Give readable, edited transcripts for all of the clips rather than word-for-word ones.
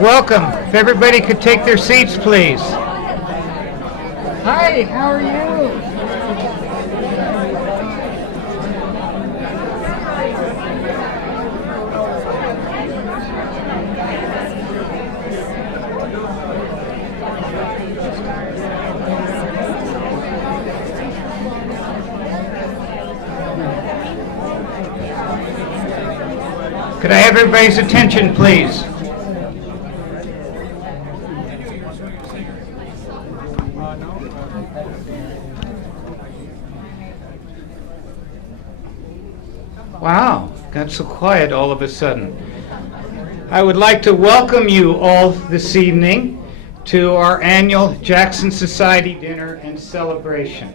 Welcome. If everybody could take their seats, please. Hi, how are you? Could I have everybody's attention, please? Wow, got so quiet all of a sudden. I would like to welcome you all this evening to our annual Jackson Society dinner and celebration.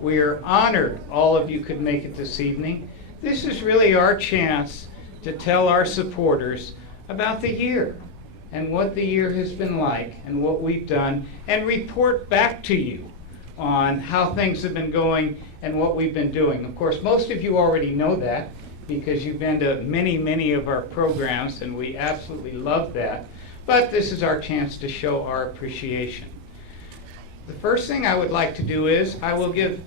We are honored all of you could make it this evening. This is really our chance to tell our supporters about the year and what the year has been like and what we've done, and report back to you on how things have been going and what we've been doing. Of course, most of you already know that because you've been to many of our programs, and we absolutely love that. But this is our chance to show our appreciation. The first thing I would like to do is I will give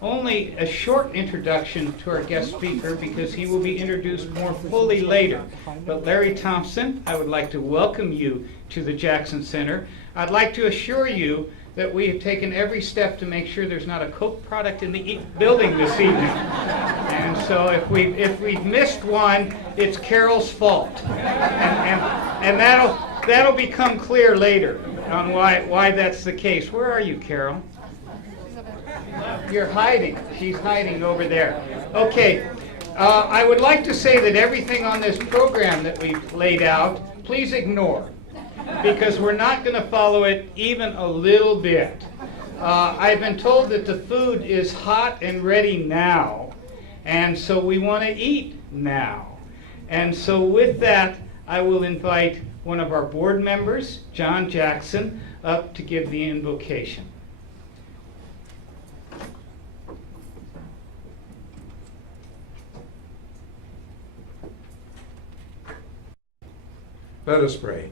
only a short introduction to our guest speaker because he will be introduced more fully later. But Larry Thompson, I would like to welcome you to the Jackson Center. I'd like to assure you that we have taken every step to make sure there's not a Coke product in the building this evening. And so if we've missed one, it's Carol's fault. And that'll become clear later on why that's the case. Where are you, Carol? You're hiding. She's hiding over there. Okay. I would like to say that everything on this program that we've laid out, please ignore, because we're not going to follow it even a little bit. I've been told that the food is hot and ready now, and so we want to eat now. And so with that, I will invite one of our board members, John Jackson, up to give the invocation. Let us pray.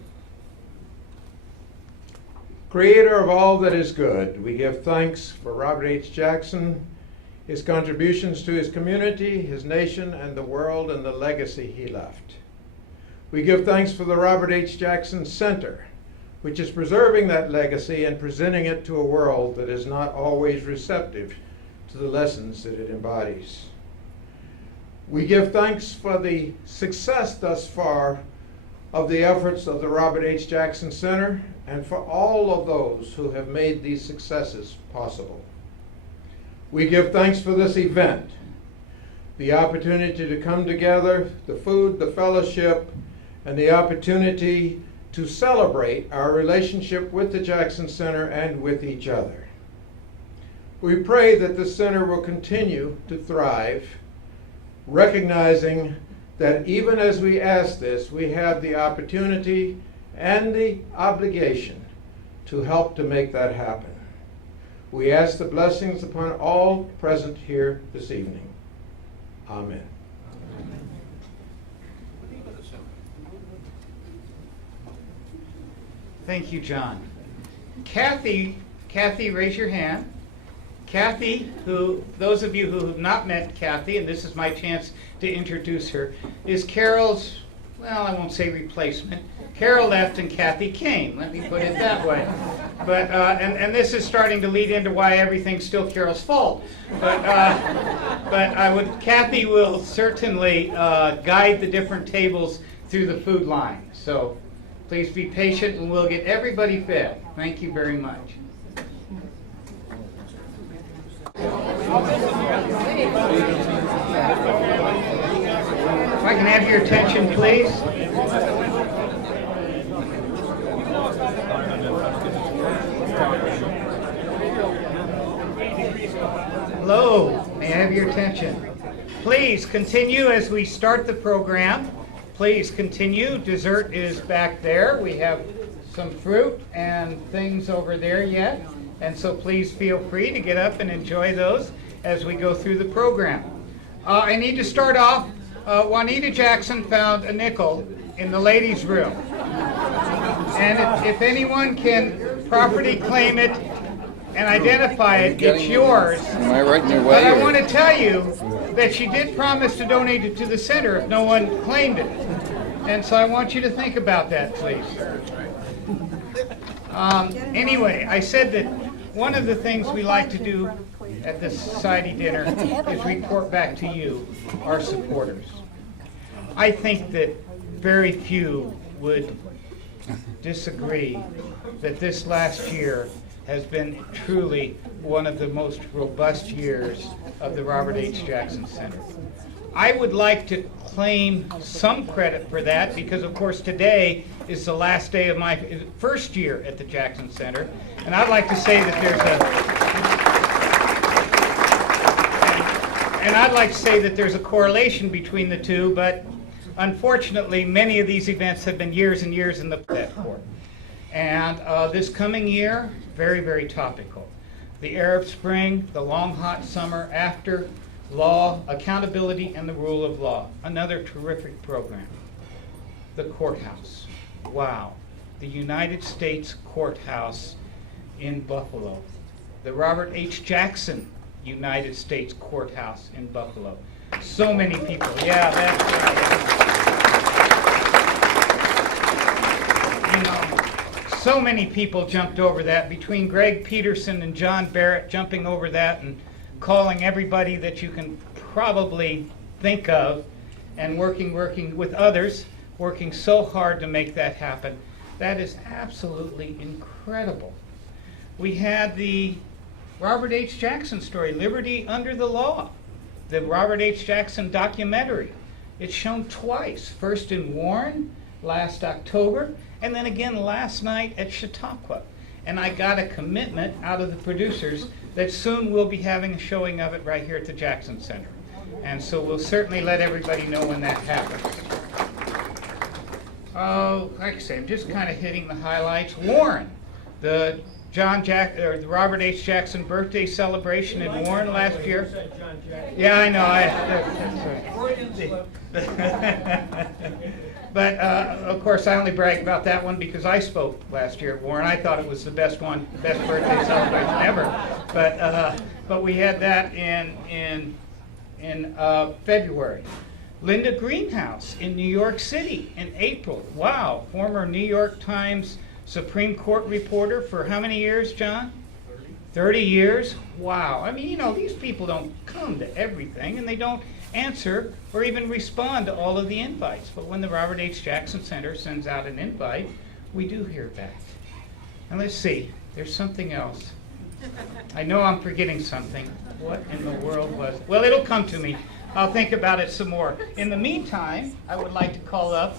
Creator of all that is good, we give thanks for Robert H. Jackson, his contributions to his community, his nation, and the world, and the legacy he left. We give thanks for the Robert H. Jackson Center, which is preserving that legacy and presenting it to a world that is not always receptive to the lessons that it embodies. We give thanks for the success thus far of the efforts of the Robert H. Jackson Center, and for all of those who have made these successes possible. We give thanks for this event, the opportunity to come together, the food, the fellowship, and the opportunity to celebrate our relationship with the Jackson Center and with each other. We pray that the center will continue to thrive, recognizing that even as we ask this, we have the opportunity and the obligation to help to make that happen. We ask the blessings upon all present here this evening. Amen. Thank you, John. Kathy, raise your hand. Kathy, who, those of you who have not met Kathy, and this is my chance to introduce her, is Carol's, well, I won't say replacement. Carol left and Kathy came, let me put it that way. But, and this is starting to lead into why everything's still Carol's fault. But Kathy will certainly guide the different tables through the food line. So please be patient and we'll get everybody fed. Thank you very much. If I can have your attention, please. Hello, may I have your attention? Please continue as we start the program. Please continue. Dessert is back there. We have some fruit and things over there yet. And so please feel free to get up and enjoy those as we go through the program. I need to start off. Juanita Jackson found a nickel in the ladies' room. And if anyone can properly claim it and identify it, it's yours. Am I right in your way? But I or- want to tell you that she did promise to donate it to the center if no one claimed it. And so I want you to think about that, please. Anyway, I said that one of the things we like to do at the society dinner is report back to you, our supporters. I think that very few would disagree that this last year has been truly one of the most robust years of the Robert H. Jackson Center. I would like to claim some credit for that because, of course, today is the last day of my first year at the Jackson Center, and I'd like to say that there's a correlation between the two, but unfortunately, many of these events have been years and years in that court. And this coming year, very, very topical. The Arab Spring, the long, hot summer after, law, accountability, and the rule of law. Another terrific program. The courthouse. Wow. The United States Courthouse in Buffalo. The Robert H. Jackson United States Courthouse in Buffalo. So many people. Yeah, that's right. You know, so many people jumped over that, between Greg Peterson and John Barrett jumping over that and calling everybody that you can probably think of, and working with others, working so hard to make that happen. That is absolutely incredible. We had the Robert H. Jackson story, Liberty Under the Law, the Robert H. Jackson documentary. It's shown twice, first in Warren last October, and then again last night at Chautauqua. And I got a commitment out of the producers that soon we'll be having a showing of it right here at the Jackson Center. And so we'll certainly let everybody know when that happens. Oh, like I say, I'm just kind of hitting the highlights. Warren, the the Robert H. Jackson birthday celebration in Warren last year. Yeah, I know. But of course, I only brag about that one because I spoke last year at Warren. I thought it was the best birthday celebration ever. But we had that in February. Linda Greenhouse in New York City in April. Wow, former New York Times Supreme Court reporter for how many years, John? 30 years? Wow. I mean, you know, these people don't come to everything, and they don't answer or even respond to all of the invites. But when the Robert H. Jackson Center sends out an invite, we do hear back. And let's see, there's something else. I know I'm forgetting something. What in the world was? Well, it'll come to me. I'll think about it some more. In the meantime, I would like to call up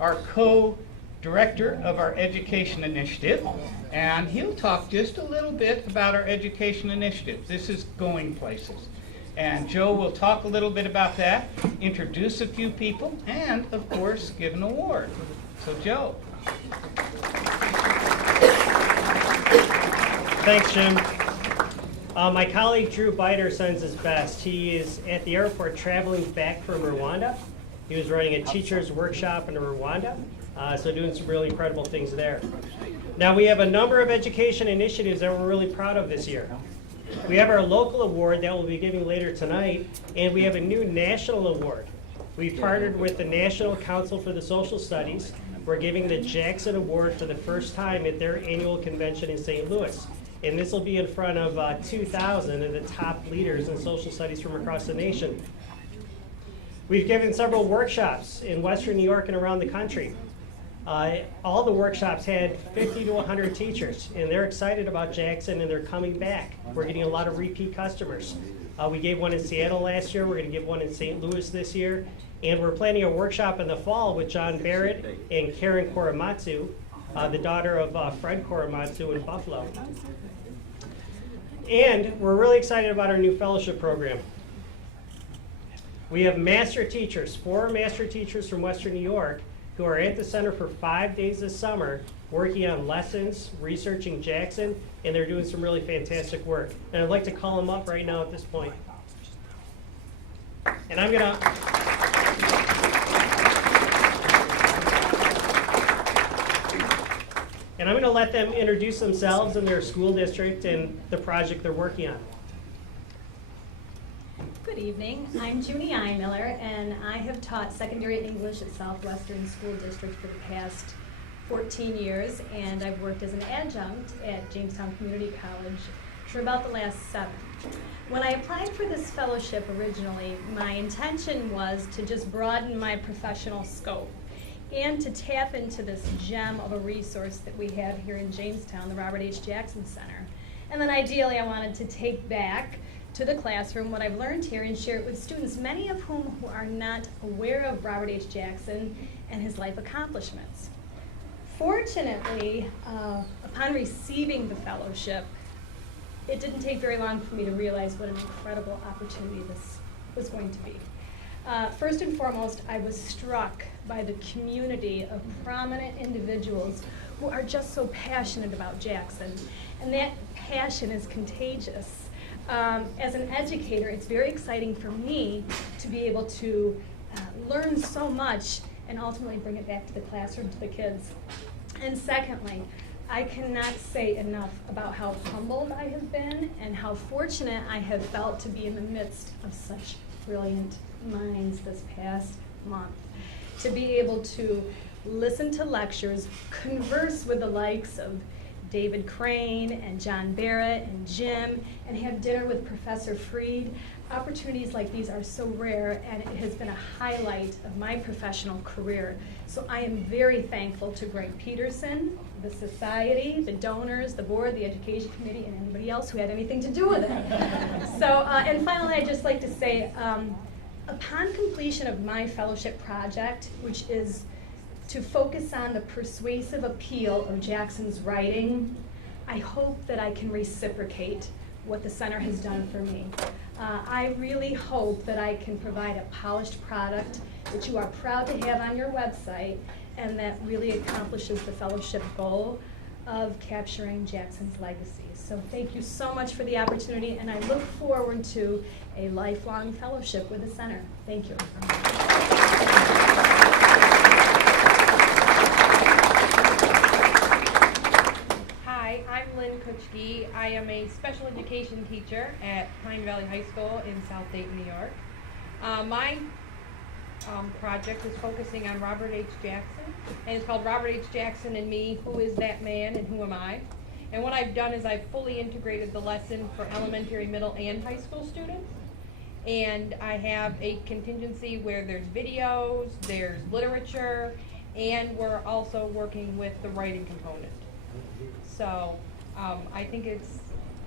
our co-director of our education initiative, and he'll talk just a little bit about our education initiative. This is going places. And Joe will talk a little bit about that, introduce a few people, and of course, give an award. So Joe. Thanks, Jim. My colleague Drew Biter sends his best. He is at the airport traveling back from Rwanda. He was running a teacher's workshop in Rwanda, so doing some really incredible things there. Now we have a number of education initiatives that we're really proud of this year. We have our local award that we'll be giving later tonight, and we have a new national award. We've partnered with the National Council for the Social Studies. We're giving the Jackson Award for the first time at their annual convention in St. Louis. And this will be in front of 2,000 of the top leaders in social studies from across the nation. We've given several workshops in Western New York and around the country. All the workshops had 50 to 100 teachers, and they're excited about Jackson and they're coming back. We're getting a lot of repeat customers. We gave one in Seattle last year, we're going to give one in St. Louis this year, and we're planning a workshop in the fall with John Barrett and Karen Korematsu, the daughter of Fred Korematsu in Buffalo. And we're really excited about our new fellowship program. We have master teachers, 4 master teachers from Western New York who are at the center for 5 days this summer working on lessons, researching Jackson, and they're doing some really fantastic work. And I'd like to call them up right now at this point. And I'm gonna And I'm going to let them introduce themselves and their school district and the project they're working on. Good evening. I'm Junie Eimiller, and I have taught secondary English at Southwestern School District for the past 14 years, and I've worked as an adjunct at Jamestown Community College for about the last 7. When I applied for this fellowship originally, my intention was to just broaden my professional scope and to tap into this gem of a resource that we have here in Jamestown, the Robert H. Jackson Center. And then ideally I wanted to take back to the classroom what I've learned here and share it with students, many of whom who are not aware of Robert H. Jackson and his life accomplishments. Fortunately, upon receiving the fellowship, it didn't take very long for me to realize what an incredible opportunity this was going to be. First and foremost, I was struck by the community of prominent individuals who are just so passionate about Jackson, and that passion is contagious. As an educator, it's very exciting for me to be able to learn so much and ultimately bring it back to the classroom, to the kids. And secondly, I cannot say enough about how humbled I have been and how fortunate I have felt to be in the midst of such brilliant minds this past month. To be able to listen to lectures, converse with the likes of David Crane and John Barrett and Jim, and have dinner with Professor Freed. Opportunities like these are so rare, and it has been a highlight of my professional career. So I am very thankful to Greg Peterson, the society, the donors, the board, the education committee, and anybody else who had anything to do with it. And finally, I'd just like to say, upon completion of my fellowship project, which is to focus on the persuasive appeal of Jackson's writing, I hope that I can reciprocate what the center has done for me. I really hope that I can provide a polished product that you are proud to have on your website and that really accomplishes the fellowship goal of capturing Jackson's legacy. So thank you so much for the opportunity, and I look forward to a lifelong fellowship with the center. Thank you. Hi, I'm Lynn Kuchke. I am a special education teacher at Pine Valley High School in South Dayton, New York. My project is focusing on Robert H. Jackson, and it's called Robert H. Jackson and Me, Who is That Man and Who Am I? And what I've done is I've fully integrated the lesson for elementary, middle, and high school students. And I have a contingency where there's videos, there's literature, and we're also working with the writing component. So I think it's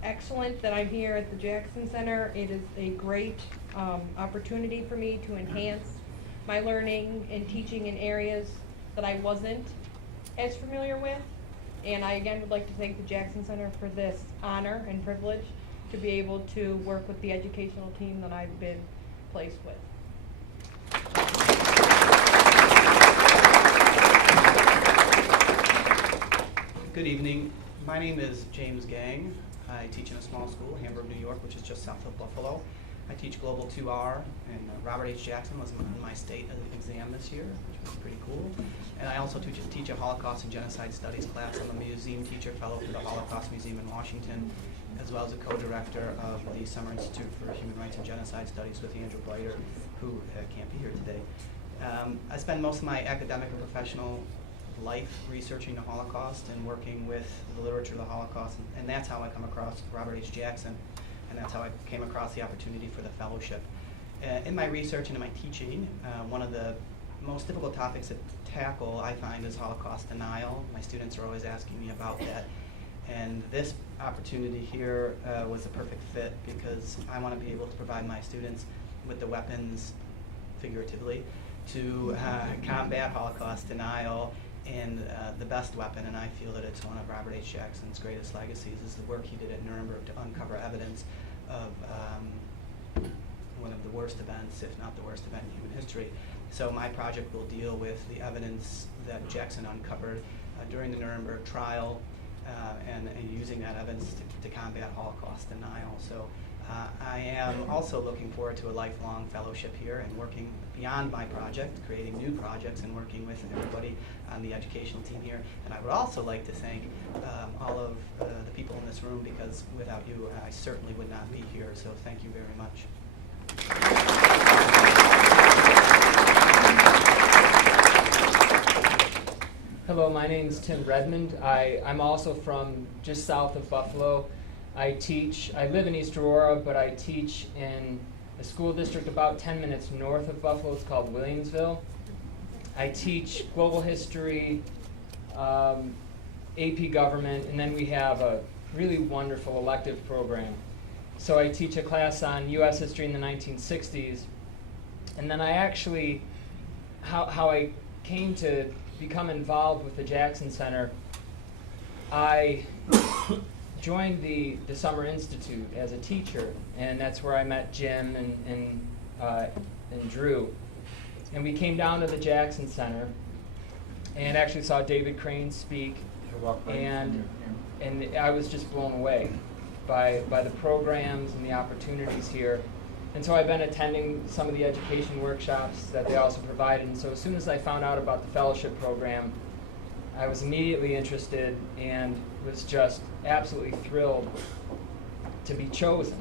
excellent that I'm here at the Jackson Center. It is a great opportunity for me to enhance my learning and teaching in areas that I wasn't as familiar with. And I again would like to thank the Jackson Center for this honor and privilege to be able to work with the educational team that I've been placed with. Good evening. My name is James Gang. I teach in a small school, Hamburg, New York, which is just south of Buffalo. I teach Global 2R, and Robert H. Jackson was on my state exam this year, which was pretty cool. And I also teach a Holocaust and Genocide Studies class. I'm a museum teacher fellow for the Holocaust Museum in Washington, as well as a co-director of the Summer Institute for Human Rights and Genocide Studies with Andrew Biter, who can't be here today. I spend most of my academic and professional life researching the Holocaust and working with the literature of the Holocaust, and that's how I come across Robert H. Jackson, and that's how I came across the opportunity for the fellowship. In my research and in my teaching, one of the most difficult topics to tackle, I find, is Holocaust denial. My students are always asking me about that, and this opportunity here was a perfect fit because I want to be able to provide my students with the weapons, figuratively, to combat Holocaust denial. And the best weapon, and I feel that it's one of Robert H. Jackson's greatest legacies, is the work he did at Nuremberg to uncover evidence of one of the worst events, if not the worst event in human history. So my project will deal with the evidence that Jackson uncovered during the Nuremberg trial and using that evidence to combat Holocaust denial. So I am also looking forward to a lifelong fellowship here and working beyond my project, creating new projects and working with everybody on the educational team here. And I would also like to thank all of the people in this room, because without you, I certainly would not be here. So thank you very much. Hello, my name is Tim Redmond. I'm also from just south of Buffalo. I live in East Aurora, but I teach in a school district about 10 minutes north of Buffalo. It's called Williamsville. I teach global history, AP government, and then we have a really wonderful elective program. So I teach a class on U.S. history in the 1960s, and then I actually, how I came to become involved with the Jackson Center, I joined the Summer Institute as a teacher, and that's where I met Jim and Drew. And we came down to the Jackson Center and actually saw David Crane speak, and I was just blown away by the programs and the opportunities here. And so I've been attending some of the education workshops that they also provided. And so as soon as I found out about the fellowship program, I was immediately interested and was just absolutely thrilled to be chosen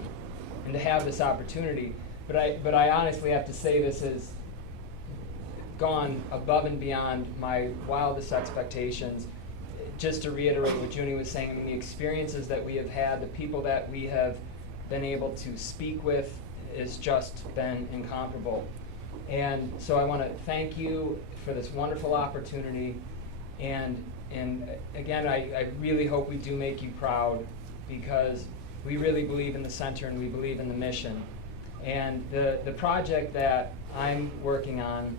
and to have this opportunity. But I honestly have to say this has gone above and beyond my wildest expectations. Just to reiterate what Junie was saying, I mean, the experiences that we have had, the people that we have been able to speak with, has just been incomparable. And so I want to thank you for this wonderful opportunity. And again, I really hope we do make you proud, because we really believe in the center and we believe in the mission. And the project that I'm working on,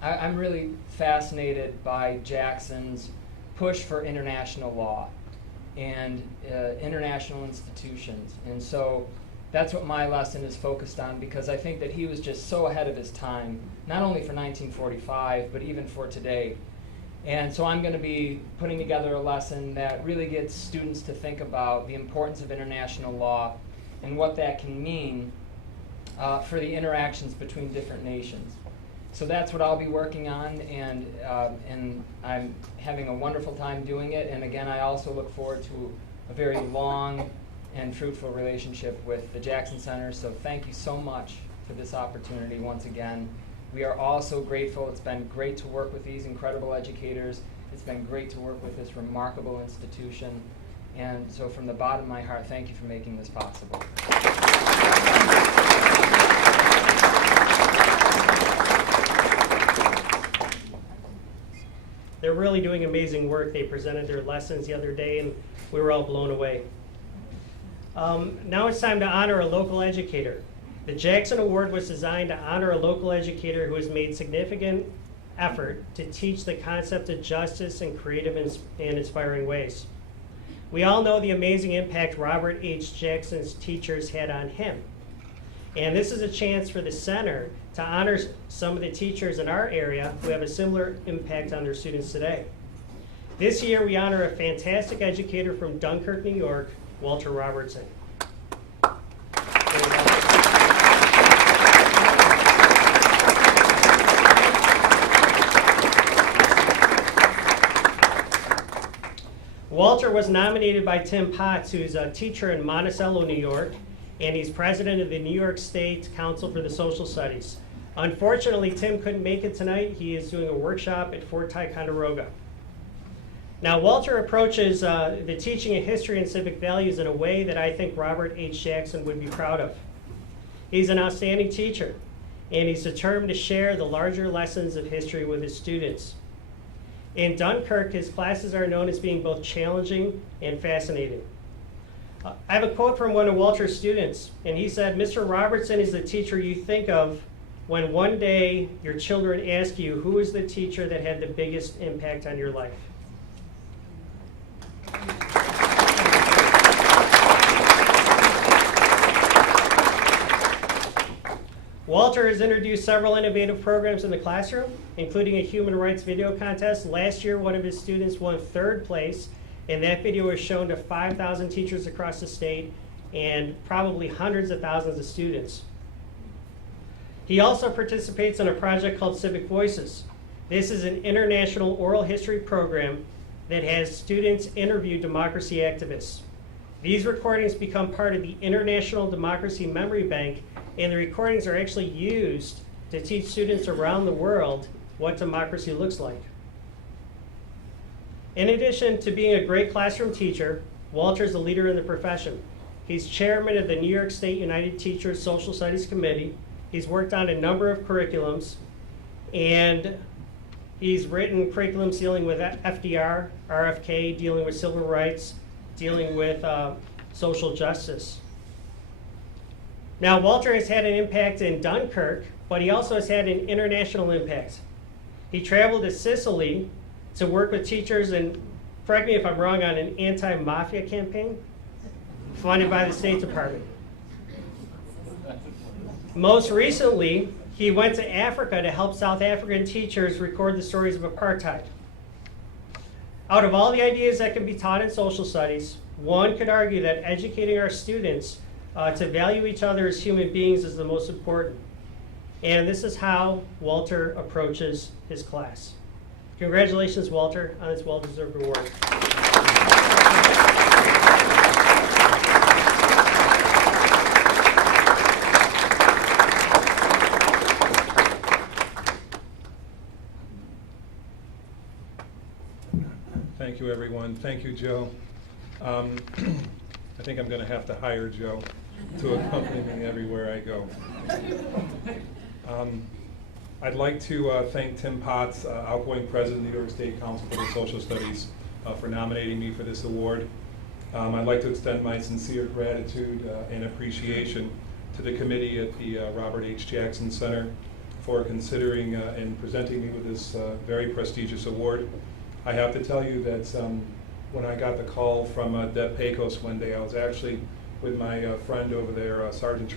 I'm really fascinated by Jackson's push for international law and international institutions. And so that's what my lesson is focused on, because I think that he was just so ahead of his time, not only for 1945, but even for today. And so I'm going to be putting together a lesson that really gets students to think about the importance of international law and what that can mean for the interactions between different nations. So that's what I'll be working on, and I'm having a wonderful time doing it. And again, I also look forward to a very long and fruitful relationship with the Jackson Center. So thank you so much for this opportunity once again. We are all so grateful. It's been great to work with these incredible educators. It's been great to work with this remarkable institution. And so from the bottom of my heart, thank you for making this possible. They're really doing amazing work. They presented their lessons the other day, and we were all blown away. Now it's time to honor a local educator. The Jackson Award was designed to honor a local educator who has made significant effort to teach the concept of justice in creative and inspiring ways. We all know the amazing impact Robert H. Jackson's teachers had on him. And this is a chance for the center to honor some of the teachers in our area who have a similar impact on their students today. This year, we honor a fantastic educator from Dunkirk, New York, Walter Robertson. Walter was nominated by Tim Potts, who's a teacher in Monticello, New York, and he's president of the New York State Council for the Social Studies. Unfortunately, Tim couldn't make it tonight. He is doing a workshop at Fort Ticonderoga. Now, Walter approaches the teaching of history and civic values in a way that I think Robert H. Jackson would be proud of. He's an outstanding teacher, and he's determined to share the larger lessons of history with his students. In Dunkirk, his classes are known as being both challenging and fascinating. I have a quote from one of Walter's students, and he said, "Mr. Robertson is the teacher you think of when one day your children ask you, who is the teacher that had the biggest impact on your life?" Walter has introduced several innovative programs in the classroom, including a human rights video contest. Last year, one of his students won 3rd place, and that video was shown to 5,000 teachers across the state, and probably hundreds of thousands of students. He also participates in a project called Civic Voices. This is an international oral history program that has students interview democracy activists. These recordings become part of the International Democracy Memory Bank, and the recordings are actually used to teach students around the world what democracy looks like. In addition to being a great classroom teacher, Walter's a leader in the profession. He's chairman of the New York State United Teachers Social Studies Committee. He's worked on a number of curriculums, and he's written curriculums dealing with FDR, RFK, dealing with civil rights, dealing with social justice. Now, Walter has had an impact in Dunkirk, but he also has had an international impact. He traveled to Sicily to work with teachers and, correct me if I'm wrong, on an anti-mafia campaign funded by the State Department. Most recently, he went to Africa to help South African teachers record the stories of apartheid. Out of all the ideas that can be taught in social studies, one could argue that educating our students to value each other as human beings is the most important. And this is how Walter approaches his class. Congratulations, Walter, on this well-deserved award. Thank you, everyone. Thank you, Joe. I think I'm going to have to hire Joe to accompany me everywhere I go. I'd like to thank Tim Potts, outgoing president of the New York State Council for the Social Studies, for nominating me for this award. I'd like to extend my sincere gratitude and appreciation to the committee at the Robert H. Jackson Center for considering and presenting me with this very prestigious award. I have to tell you that when I got the call from Deb Pecos one day, I was actually with my friend over there, Sergeant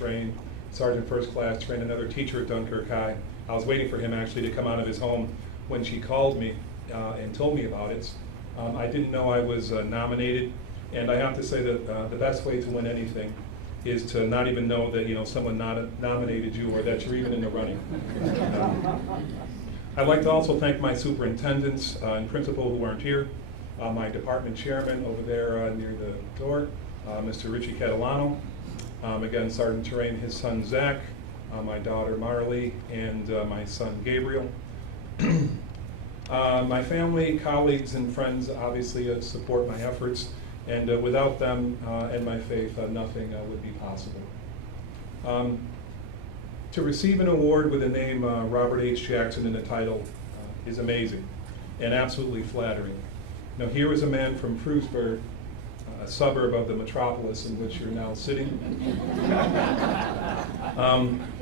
First Class Train, another teacher at Dunkirk High. I was waiting for him actually to come out of his home when she called me and told me about it. I didn't know I was nominated, and I have to say that the best way to win anything is to not even know that someone nominated you or that you're even in the running. I'd like to also thank my superintendents and principal who aren't here, my department chairman over there near the door, Mr. Richie Catalano, again, Sergeant Terrain, his son Zach, my daughter Marley, and my son Gabriel. My family, colleagues, and friends obviously support my efforts, and without them and my faith, nothing would be possible. To receive an award with the name Robert H. Jackson in the title is amazing and absolutely flattering. Now, here is a man from Frewsburg, a suburb of the metropolis in which you're now sitting,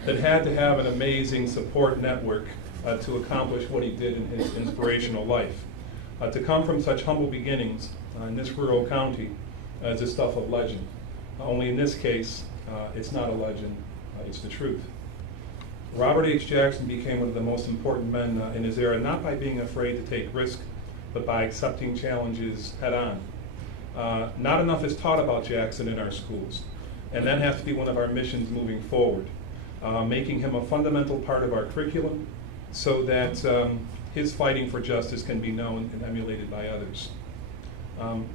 that had to have an amazing support network to accomplish what he did in his inspirational life. To come from such humble beginnings in this rural county is the stuff of legend. Only in this case, it's not a legend, it's the truth. Robert H. Jackson became one of the most important men in his era, not by being afraid to take risk, but by accepting challenges head on. Not enough is taught about Jackson in our schools, and that has to be one of our missions moving forward, making him a fundamental part of our curriculum so that his fighting for justice can be known and emulated by others.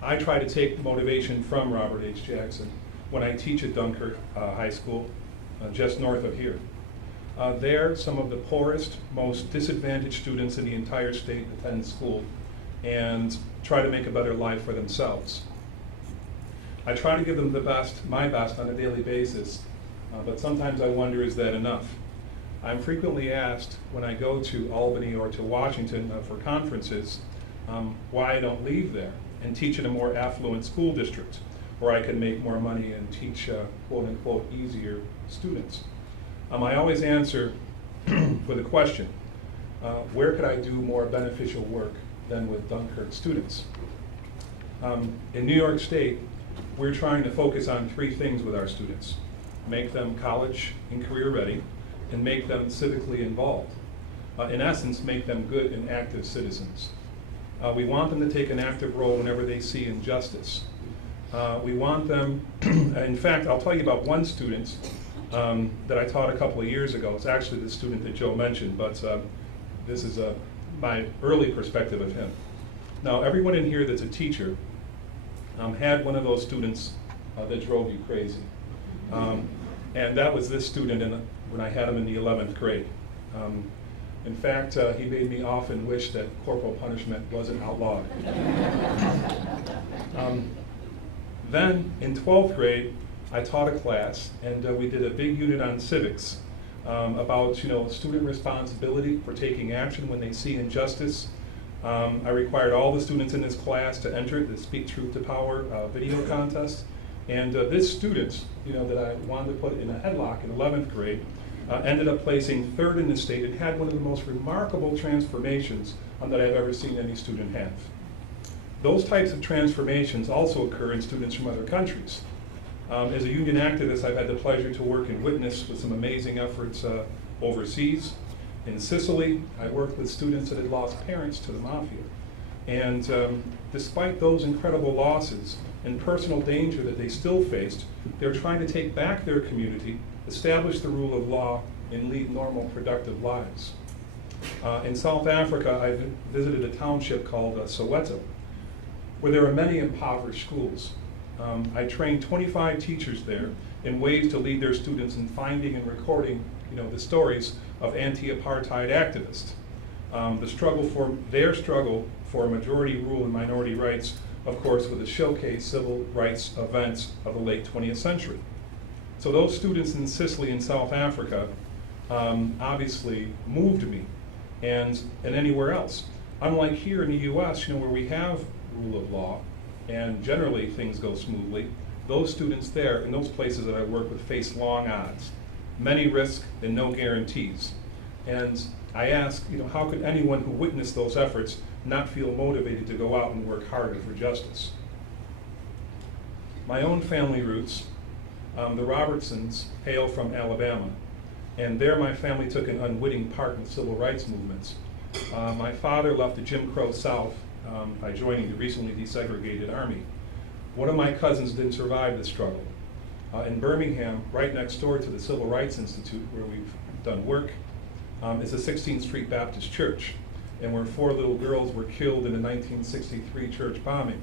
I try to take motivation from Robert H. Jackson when I teach at Dunkirk High School, just north of here. There, some of the poorest, most disadvantaged students in the entire state attend school and try to make a better life for themselves. I try to give them the best, my best, on a daily basis, but sometimes I wonder, is that enough? I'm frequently asked when I go to Albany or to Washington for conferences why I don't leave there and teach in a more affluent school district where I can make more money and teach quote unquote easier students. I always answer with a question, where could I do more beneficial work than with Dunkirk students? In New York State, we're trying to focus on three things with our students: make them college and career ready, and make them civically involved. In essence, make them good and active citizens. We want them to take an active role whenever they see injustice. We want them, in fact, I'll tell you about one student that I taught a couple of years ago. It's actually the student that Joe mentioned, but this is my early perspective of him. Now, everyone in here that's a teacher had one of those students that drove you crazy. And that was this student when I had him in the 11th grade. In fact, he made me often wish that corporal punishment wasn't outlawed. Then, in 12th grade, I taught a class, and we did a big unit on civics about, student responsibility for taking action when they see injustice. I required all the students in this class to enter the Speak Truth to Power video contest. And this student, that I wanted to put in a headlock in 11th grade, ended up placing 3rd in the state and had one of the most remarkable transformations that I've ever seen any student have. Those types of transformations also occur in students from other countries. As a union activist, I've had the pleasure to work and witness with some amazing efforts overseas. In Sicily, I worked with students that had lost parents to the mafia. And despite those incredible losses and personal danger that they still faced, they're trying to take back their community, establish the rule of law, and lead normal, productive lives. In South Africa, I visited a township called Soweto, where there are many impoverished schools. I trained 25 teachers there in ways to lead their students in finding and recording, the stories of anti-apartheid activists. Their struggle for majority rule and minority rights, of course, with the showcase civil rights events of the late 20th century. So those students in Sicily and South Africa obviously moved me, and anywhere else. Unlike here in the US, where we have rule of law, and generally things go smoothly, those students there in those places that I work with face long odds, many risks and no guarantees. And I ask, how could anyone who witnessed those efforts not feel motivated to go out and work harder for justice? My own family roots, the Robertsons hail from Alabama, and there my family took an unwitting part in the civil rights movements. My father left the Jim Crow South by joining the recently desegregated Army. One of my cousins didn't survive the struggle. In Birmingham, right next door to the Civil Rights Institute, where we've done work, is the 16th Street Baptist Church, and where 4 little girls were killed in the 1963 church bombing.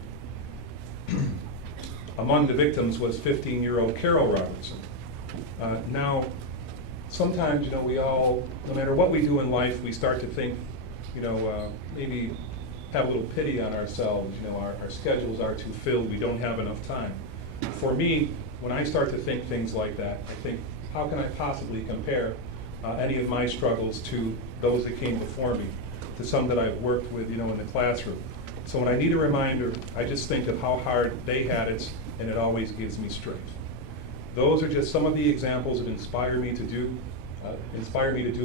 Among the victims was 15-year-old Carol Robertson. Now, sometimes, we all, no matter what we do in life, we start to think, maybe have a little pity on ourselves. Our schedules are too filled, we don't have enough time. For me, when I start to think things like that, I think, how can I possibly compare any of my struggles to those that came before me, to some that I've worked with, in the classroom. So when I need a reminder, I just think of how hard they had it, and it always gives me strength. Those are just some of the examples that inspire me to do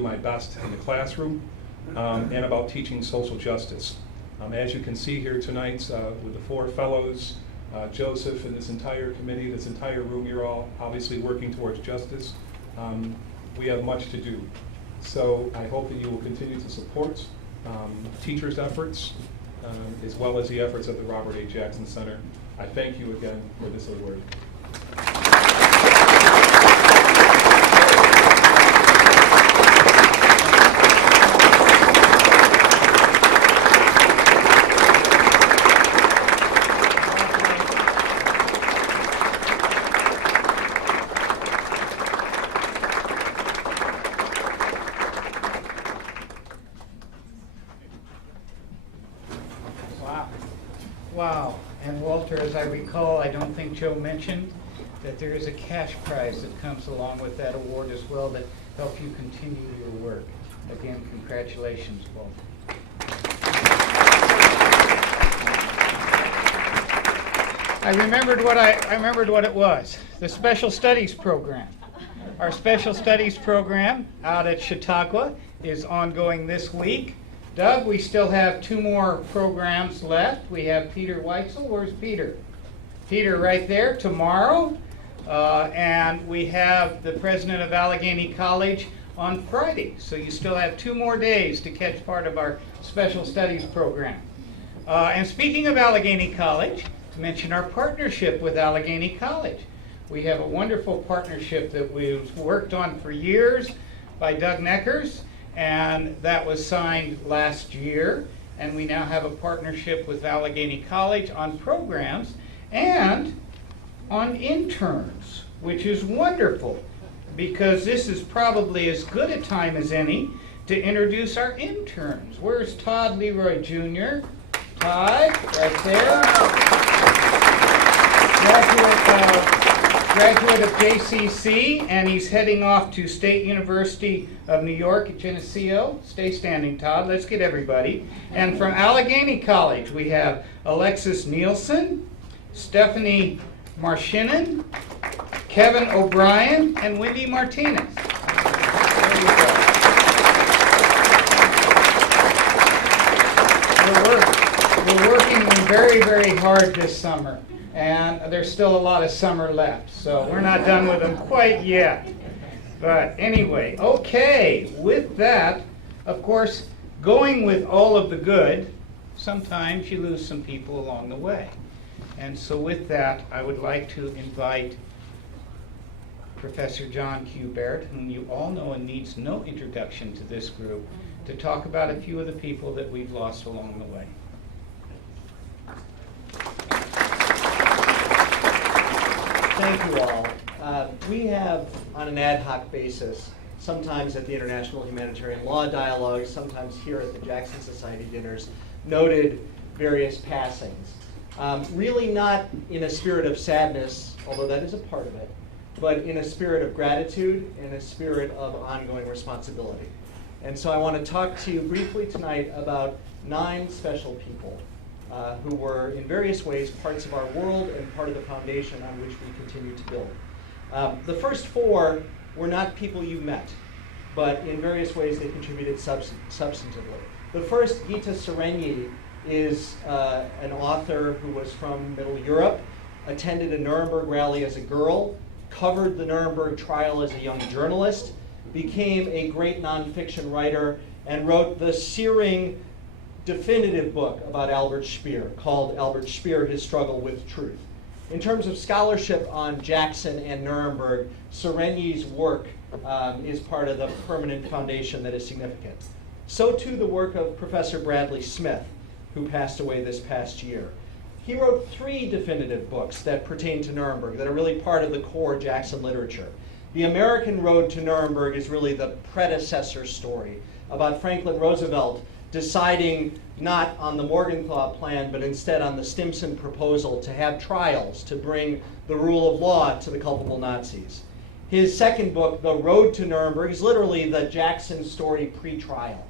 my best in the classroom, and about teaching social justice. As you can see here tonight with the 4 fellows, Joseph and this entire committee, this entire room, you're all obviously working towards justice. We have much to do. So I hope that you will continue to support teachers' efforts, as well as the efforts of the Robert A. Jackson Center. I thank you again for this award. Wow. And Walter, as I recall, I don't think Joe mentioned that there is a cash prize that comes along with that award as well that helps you continue your work. Again, congratulations, Walter. I remembered what it was. The Special Studies program. Our Special Studies program out at Chautauqua is ongoing this week. Doug, we still have 2 more programs left. We have Peter Weitzel. Where's Peter? Peter right there tomorrow. And we have the president of Allegheny College on Friday. So you still have 2 more days to catch part of our Special Studies program. And speaking of Allegheny College, mention our partnership with Allegheny College. We have a wonderful partnership that we've worked on for years by Doug Neckers, and that was signed last year. And we now have a partnership with Allegheny College on programs and on interns, which is wonderful, because this is probably as good a time as any to introduce our interns. Where's Todd Leroy Jr.? Todd, right there. Graduate of JCC, and he's heading off to State University of New York at Geneseo. Stay standing, Todd. Let's get everybody. And from Allegheny College, we have Alexis Nielsen, Stephanie Marshinen, Kevin O'Brien, and Wendy Martinez. There you go. We're working very, very hard this summer, and there's still a lot of summer left, so we're not done with them quite yet. But anyway, okay, with that, of course, going with all of the good, sometimes you lose some people along the way. And so with that, I would like to invite Professor John Q. Barrett, whom you all know and needs no introduction to this group, to talk about a few of the people that we've lost along the way. Thank you all. We have, on an ad hoc basis, sometimes at the International Humanitarian Law Dialogue, sometimes here at the Jackson Society dinners, noted various passings. Really not in a spirit of sadness, although that is a part of it, but in a spirit of gratitude and a spirit of ongoing responsibility. And so I want to talk to you briefly tonight about 9 special people who were in various ways parts of our world and part of the foundation on which we continue to build. The first 4 were not people you met, but in various ways they contributed substantively. The first, Gita Serenyi, is an author who was from Middle Europe, attended a Nuremberg rally as a girl, covered the Nuremberg trial as a young journalist, became a great nonfiction writer, and wrote the searing definitive book about Albert Speer called Albert Speer, His Struggle with Truth. In terms of scholarship on Jackson and Nuremberg, Serenyi's work is part of the permanent foundation that is significant. So too the work of Professor Bradley Smith, who passed away this past year. He wrote 3 definitive books that pertain to Nuremberg that are really part of the core Jackson literature. The American Road to Nuremberg is really the predecessor story about Franklin Roosevelt deciding not on the Morgenthau plan, but instead on the Stimson proposal to have trials to bring the rule of law to the culpable Nazis. His second book, The Road to Nuremberg, is literally the Jackson story pre-trial.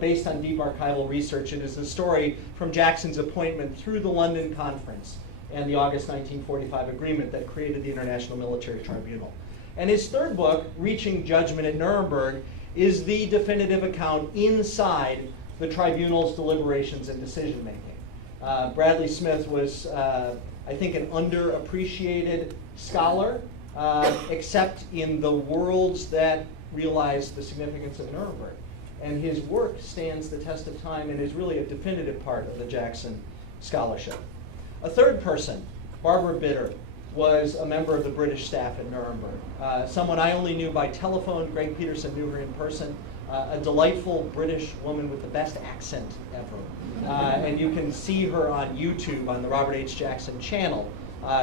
Based on deep archival research, it is the story from Jackson's appointment through the London Conference and the August 1945 agreement that created the International Military Tribunal. And his third book, Reaching Judgment at Nuremberg, is the definitive account inside the tribunal's deliberations and decision-making. Bradley Smith was, I think, an underappreciated scholar, except in the worlds that realized the significance of Nuremberg. And his work stands the test of time and is really a definitive part of the Jackson scholarship. A third person, Barbara Bitter, was a member of the British staff at Nuremberg. Someone I only knew by telephone. Greg Peterson knew her in person. A delightful British woman with the best accent ever. And you can see her on YouTube on the Robert H. Jackson channel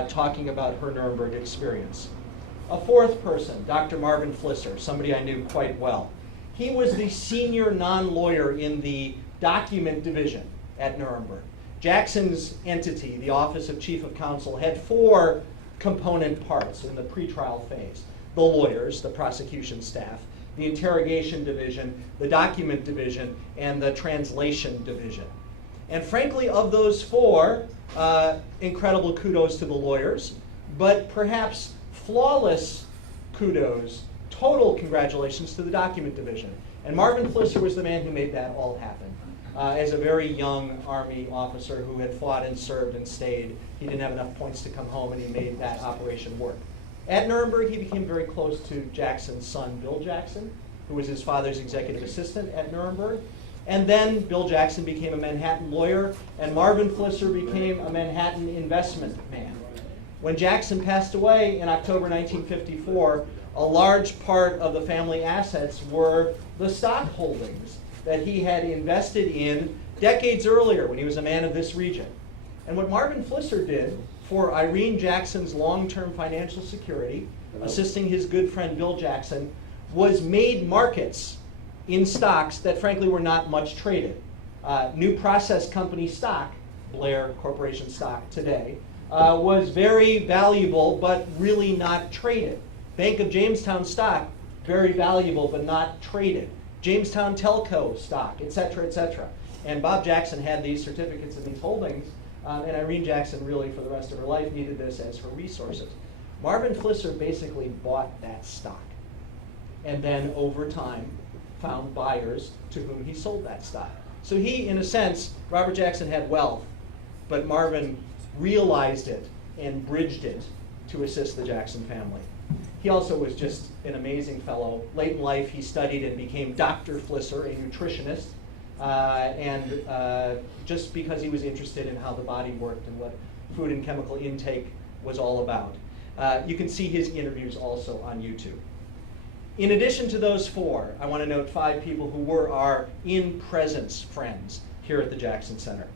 talking about her Nuremberg experience. A fourth person, Dr. Marvin Flisser, somebody I knew quite well. He was the senior non-lawyer in the document division at Nuremberg. Jackson's entity, the Office of Chief of Counsel, had 4 component parts in the pretrial phase. The lawyers, the prosecution staff, the interrogation division, the document division, and the translation division. And frankly, of those 4, incredible kudos to the lawyers, but perhaps flawless kudos, total congratulations to the document division. And Marvin Flisser was the man who made that all happen. As a very young Army officer who had fought and served and stayed, he didn't have enough points to come home, and he made that operation work. At Nuremberg, he became very close to Jackson's son, Bill Jackson, who was his father's executive assistant at Nuremberg. And then Bill Jackson became a Manhattan lawyer, and Marvin Flisser became a Manhattan investment man. When Jackson passed away in October 1954, a large part of the family assets were the stock holdings that he had invested in decades earlier when he was a man of this region. And what Marvin Flisser did for Irene Jackson's long-term financial security, assisting his good friend Bill Jackson, was made markets in stocks that frankly were not much traded. New Process Company stock, Blair Corporation stock today, was very valuable but really not traded. Bank of Jamestown stock, very valuable but not traded. Jamestown Telco stock, et cetera, et cetera. And Bob Jackson had these certificates and these holdings, and Irene Jackson really for the rest of her life needed this as her resources. Marvin Flisser basically bought that stock and then over time found buyers to whom he sold that stock. So he, in a sense, Robert Jackson had wealth, but Marvin realized it and bridged it to assist the Jackson family. He also was just an amazing fellow. Late in life, he studied and became Dr. Flisser, a nutritionist, just because he was interested in how the body worked and what food and chemical intake was all about. You can see his interviews also on YouTube. In addition to those four, I want to note 5 people who were our in-presence friends here at the Jackson Center.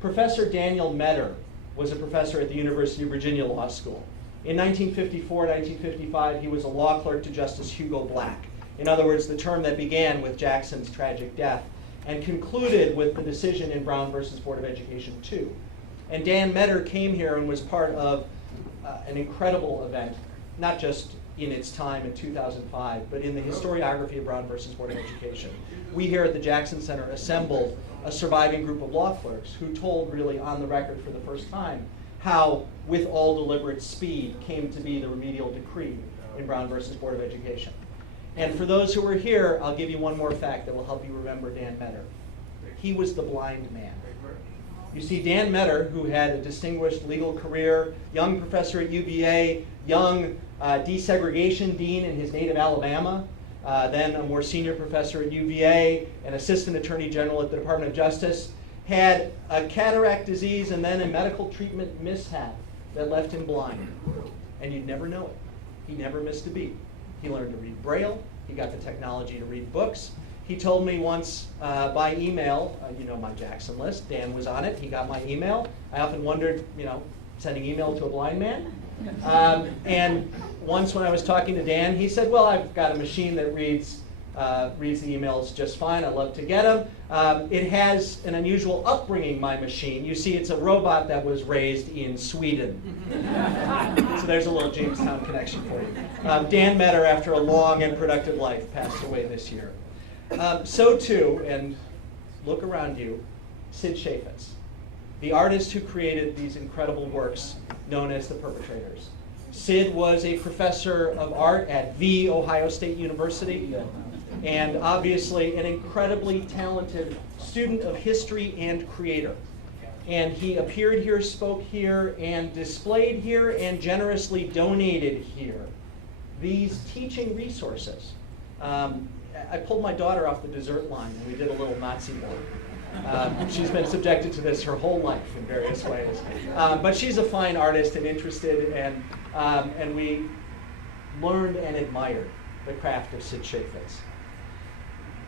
Professor Daniel Metter was a professor at the University of Virginia Law School. In 1954, 1955, he was a law clerk to Justice Hugo Black. In other words, the term that began with Jackson's tragic death and concluded with the decision in Brown versus Board of Education 2. And Dan Metter came here and was part of an incredible event, not just in its time in 2005, but in the historiography of Brown versus Board of Education. We here at the Jackson Center assembled a surviving group of law clerks who told really on the record for the first time how, with all deliberate speed, came to be the remedial decree in Brown versus Board of Education. And for those who were here, I'll give you one more fact that will help you remember Dan Metter. He was the blind man. You see, Dan Metter, who had a distinguished legal career, young professor at UVA, young desegregation dean in his native Alabama, then a more senior professor at UVA, an assistant attorney general at the Department of Justice, had a cataract disease and then a medical treatment mishap that left him blind. And you'd never know it. He never missed a beat. He learned to read Braille. He got the technology to read books. He told me once by email, you know my Jackson list, Dan was on it, he got my email. I often wondered, sending email to a blind man. And once when I was talking to Dan, he said, well, I've got a machine that reads the emails just fine. I love to get them. It has an unusual upbringing, my machine. You see, it's a robot that was raised in Sweden. So there's a little Jamestown connection for you. Dan Metter, after a long and productive life, passed away this year. So too, and look around you, Sid Chaffetz, the artist who created these incredible works known as The Perpetrators. Sid was a professor of art at The Ohio State University, and obviously an incredibly talented student of history and creator. And he appeared here, spoke here, and displayed here, and generously donated here these teaching resources. I pulled my daughter off the dessert line, and we did a little Nazi board. She's been subjected to this her whole life in various ways. But she's a fine artist and interested, and we learned and admired the craft of Sid Chaffetz.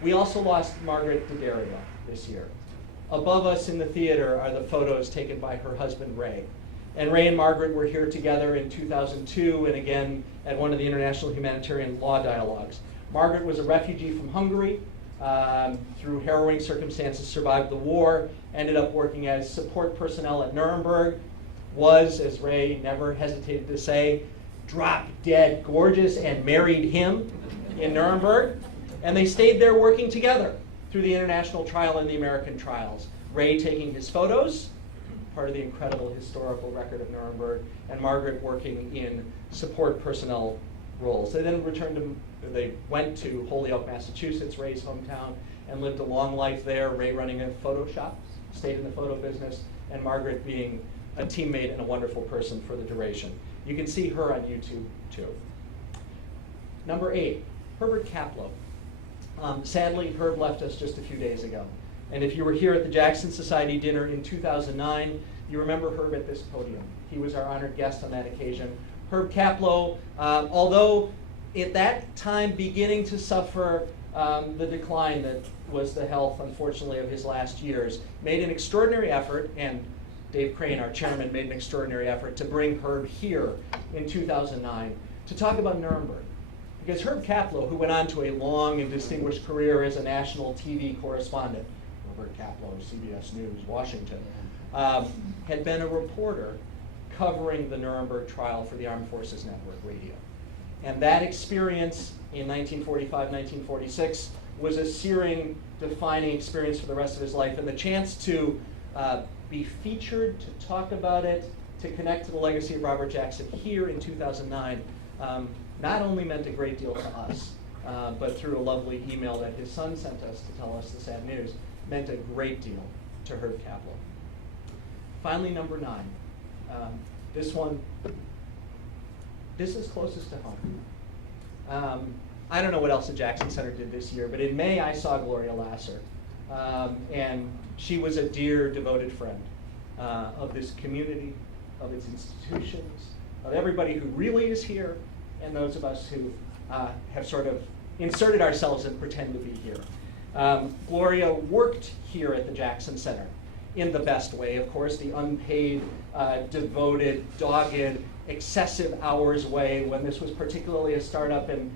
We also lost Margaret D'Addario this year. Above us in the theater are the photos taken by her husband, Ray. And Ray and Margaret were here together in 2002 and again at one of the International Humanitarian Law Dialogues. Margaret was a refugee from Hungary, through harrowing circumstances survived the war, ended up working as support personnel at Nuremberg, was, as Ray never hesitated to say, drop dead gorgeous, and married him in Nuremberg. And they stayed there working together through the international trial and the American trials. Ray taking his photos, part of the incredible historical record of Nuremberg, and Margaret working in support personnel roles. They then they went to Holyoke, Massachusetts, Ray's hometown, and lived a long life there. Ray running a photo shop, stayed in the photo business, and Margaret being a teammate and a wonderful person for the duration. You can see her on YouTube too. Number 8, Herbert Kaplow. Sadly, Herb left us just a few days ago. And if you were here at the Jackson Society dinner in 2009, you remember Herb at this podium. He was our honored guest on that occasion. Herb Kaplow, although at that time beginning to suffer the decline that was the health, unfortunately, of his last years, made an extraordinary effort, and Dave Crane, our chairman, made an extraordinary effort to bring Herb here in 2009 to talk about Nuremberg. Because Herb Kaplow, who went on to a long and distinguished career as a national TV correspondent, Robert Kaplow, CBS News, Washington, had been a reporter covering the Nuremberg trial for the Armed Forces Network Radio. And that experience in 1945, 1946 was a searing, defining experience for the rest of his life. And the chance to be featured, to talk about it, to connect to the legacy of Robert Jackson here in 2009, not only meant a great deal to us, but through a lovely email that his son sent us to tell us the sad news, meant a great deal to Herb Kaplow. Finally, number 9. This is closest to home. I don't know what else the Jackson Center did this year, but in May I saw Gloria Lasser. And she was a dear, devoted friend of this community, of its institutions, of everybody who really is here, and those of us who have sort of inserted ourselves and pretend to be here. Gloria worked here at the Jackson Center in the best way, of course, the unpaid, devoted, dogged, excessive hours way, when this was particularly a startup and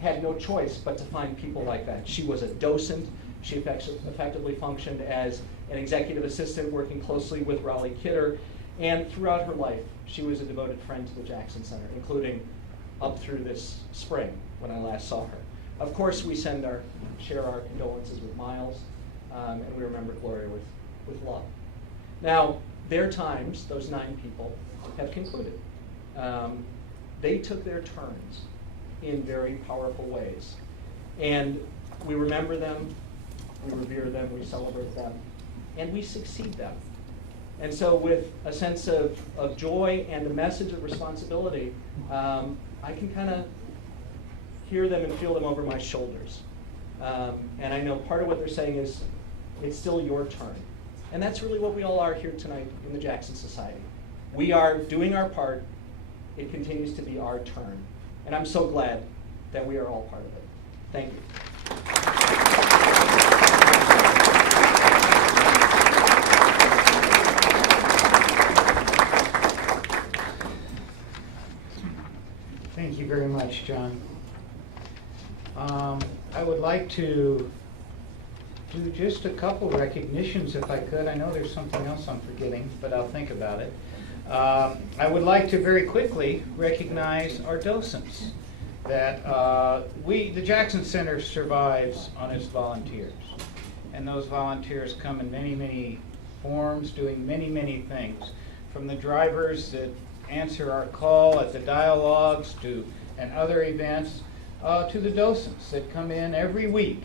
had no choice but to find people like that. She was a docent. She effectively functioned as an executive assistant working closely with Raleigh Kidder. And throughout her life, she was a devoted friend to the Jackson Center, including up through this spring when I last saw her. Of course, we share our condolences with Miles, and we remember Gloria with love. Now, their times, those 9 people, have concluded. They took their turns in very powerful ways. And we remember them, we revere them, we celebrate them, and we succeed them. And so with a sense of joy and a message of responsibility, I can kind of hear them and feel them over my shoulders. And I know part of what they're saying is, it's still your turn. And that's really what we all are here tonight in the Jackson Society. We are doing our part. It continues to be our turn. And I'm so glad that we are all part of it. Thank you. Thank you very much, John. I would like to do just a couple recognitions if I could. I know there's something else I'm forgetting, but I'll think about it. I would like to very quickly recognize our docents. That the Jackson Center survives on its volunteers. And those volunteers come in many, many forms, doing many, many things. From the drivers that answer our call at the dialogues and other events, to the docents that come in every week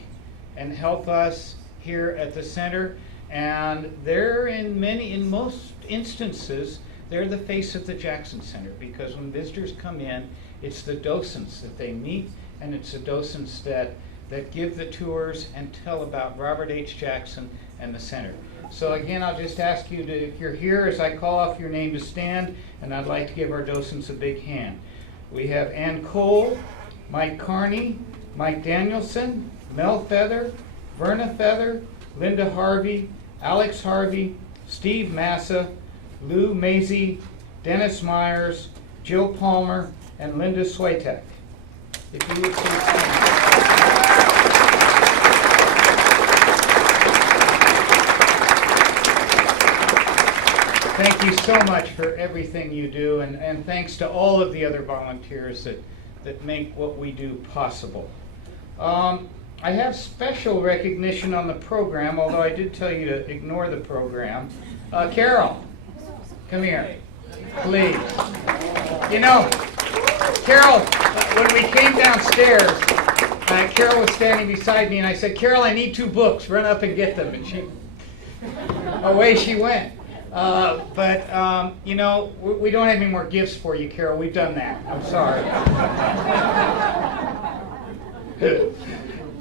and help us here at the center. And they're in most instances, they're the face of the Jackson Center, because when visitors come in, it's the docents that they meet, and it's the docents that give the tours and tell about Robert H. Jackson and the center. So again, I'll just ask you to, if you're here, as I call off your name, to stand, and I'd like to give our docents a big hand. We have Ann Cole, Mike Carney, Mike Danielson, Mel Feather, Verna Feather, Linda Harvey, Alex Harvey, Steve Massa, Lou Mazie, Dennis Myers, Jill Palmer, and Linda Swiatek. If you would please stand. Thank you so much for everything you do, and thanks to all of the other volunteers that make what we do possible. I have special recognition on the program, although I did tell you to ignore the program. Carol, come here, please. You know, Carol, when we came downstairs, Carol was standing beside me, and I said, Carol, I need 2 books. Run up and get them. And away she went. You know, we don't have any more gifts for you, Carol. We've done that. I'm sorry.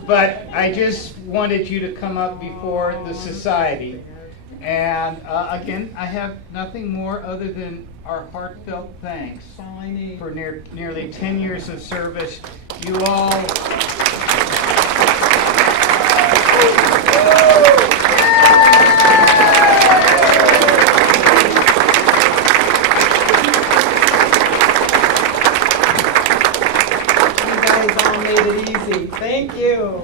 But I just wanted you to come up before the society. And again, I have nothing more other than our heartfelt thanks for nearly 10 years of service. You all. You guys all made it easy. Thank you.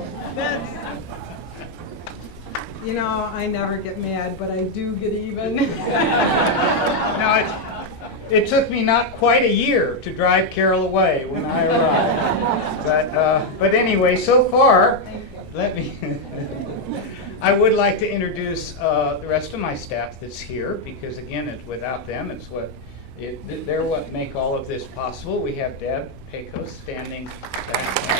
You know, I never get mad, but I do get even. Now, it took me not quite a year to drive Carol away when I arrived. But anyway, so far, let me. I would like to introduce the rest of my staff that's here, because again, without them, they're what make all of this possible. We have Deb Pecos standing back there.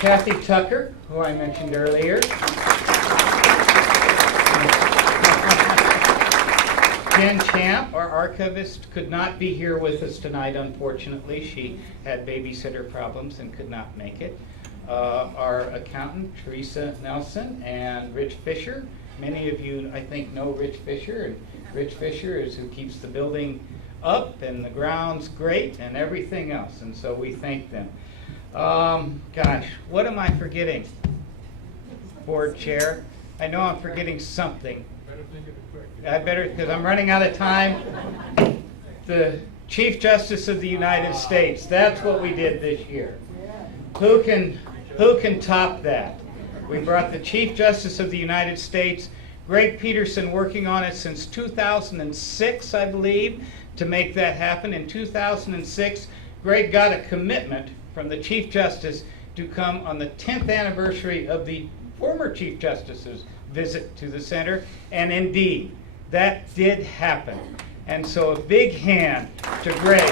Kathy Tucker, who I mentioned earlier. Jen Champ, our archivist, could not be here with us tonight, unfortunately. She had babysitter problems and could not make it. Our accountant, Teresa Nelson, and Rich Fisher. Many of you, I think, know Rich Fisher. And Rich Fisher is who keeps the building up and the grounds great and everything else. And so we thank them. Gosh, what am I forgetting? Board Chair. I know I'm forgetting something. I better, because I'm running out of time. The Chief Justice of the United States. That's what we did this year. Who can top that? We brought the Chief Justice of the United States, Greg Peterson, working on it since 2006, I believe, to make that happen. In 2006, Greg got a commitment from the Chief Justice to come on the 10th anniversary of the former Chief Justice's visit to the center, and indeed, that did happen. And so a big hand to Greg.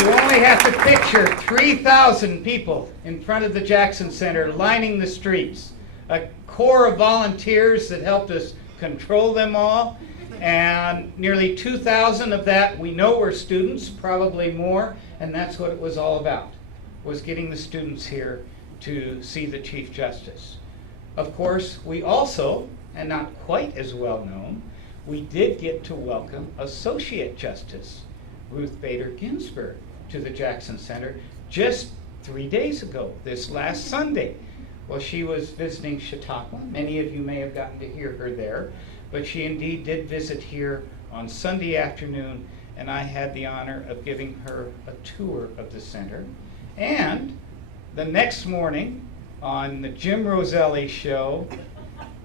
You only have to picture 3,000 people in front of the Jackson Center lining the streets, a corps of volunteers that helped us control them all. And nearly 2,000 of that we know were students, probably more, and that's what it was all about, was getting the students here to see the Chief Justice. Of course, we also, and not quite as well known, we did get to welcome Associate Justice Ruth Bader Ginsburg to the Jackson Center just 3 days ago, this last Sunday. Well, she was visiting Chautauqua. Many of you may have gotten to hear her there. But she indeed did visit here on Sunday afternoon, and I had the honor of giving her a tour of the center. And the next morning, on the Jim Roselli show,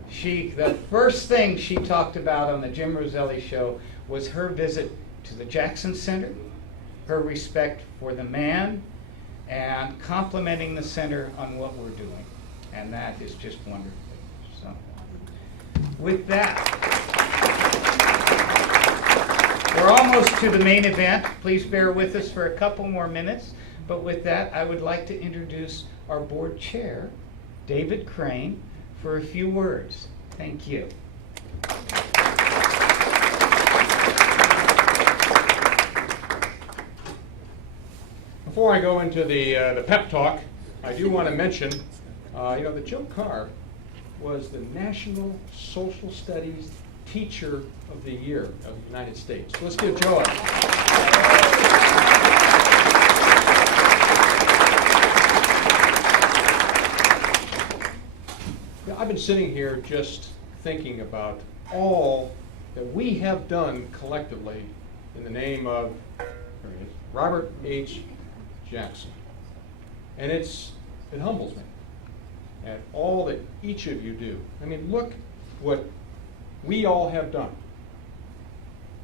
the first thing she talked about on the Jim Roselli show was her visit to the Jackson Center, her respect for the man, and complimenting the center on what we're doing. And that is just wonderful. So, with that, we're almost to the main event. Please bear with us for a couple more minutes. But with that, I would like to introduce our board chair, David Crane, for a few words. Thank you. Before I go into the pep talk, I do want to mention, that Joe Carr was the National Social Studies Teacher of the Year of the United States. Let's give Joe I've been sitting here just thinking about all that we have done collectively in the name of Robert H. Jackson. And it humbles me at all that each of you do. I mean, look what we all have done.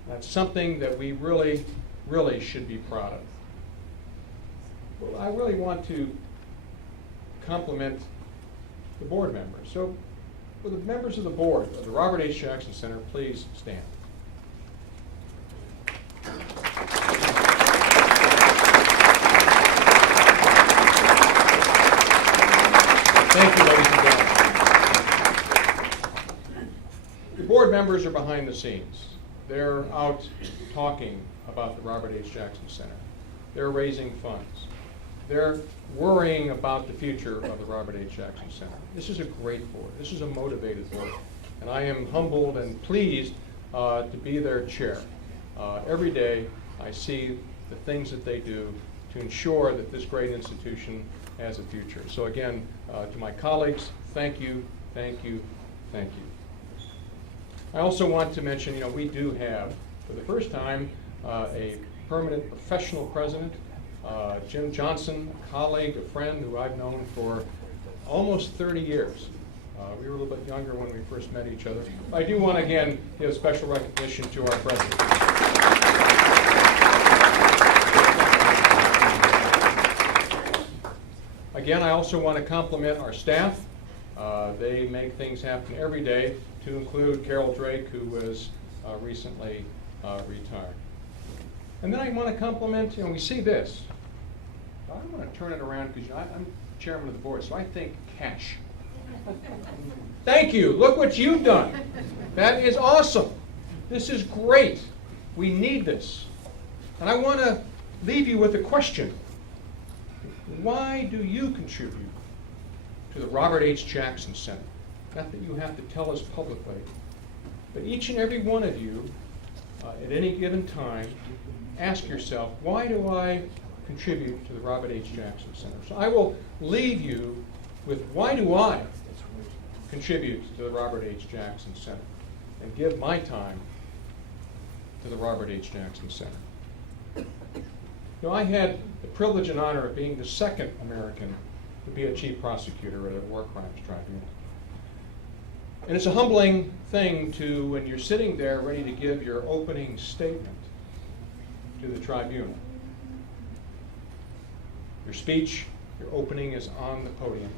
That's something that we really, really should be proud of. Well, I really want to compliment the board members. So, will the members of the board of the Robert H. Jackson Center please stand? Thank you, ladies and gentlemen. The board members are behind the scenes. They're out talking about the Robert H. Jackson Center. They're raising funds. They're worrying about the future of the Robert H. Jackson Center. This is a great board. This is a motivated board. And I am humbled and pleased to be their chair. Every day I see the things that they do to ensure that this great institution has a future. So again, to my colleagues, thank you, thank you, thank you. I also want to mention, we do have, for the first time, a permanent professional president, Jim Johnson, a colleague, a friend who I've known for almost 30 years. We were a little bit younger when we first met each other. I do want to, again, give special recognition to our president. Again, I also want to compliment our staff. They make things happen every day, to include Carol Drake, who was recently retired. And then I want to compliment, we see this. I want to turn it around because I'm chairman of the board, so I think cash. Thank you. Look what you've done. That is awesome. This is great. We need this. And I want to leave you with a question. Why do you contribute to the Robert H. Jackson Center? Not that you have to tell us publicly, but each and every one of you, at any given time, ask yourself, why do I contribute to the Robert H. Jackson Center? So I will leave you with, why do I contribute to the Robert H. Jackson Center and give my time to the Robert H. Jackson Center? I had the privilege and honor of being the second American to be a chief prosecutor at a war crimes tribunal. And it's a humbling thing to, when you're sitting there ready to give your opening statement to the tribunal. Your speech, your opening is on the podium,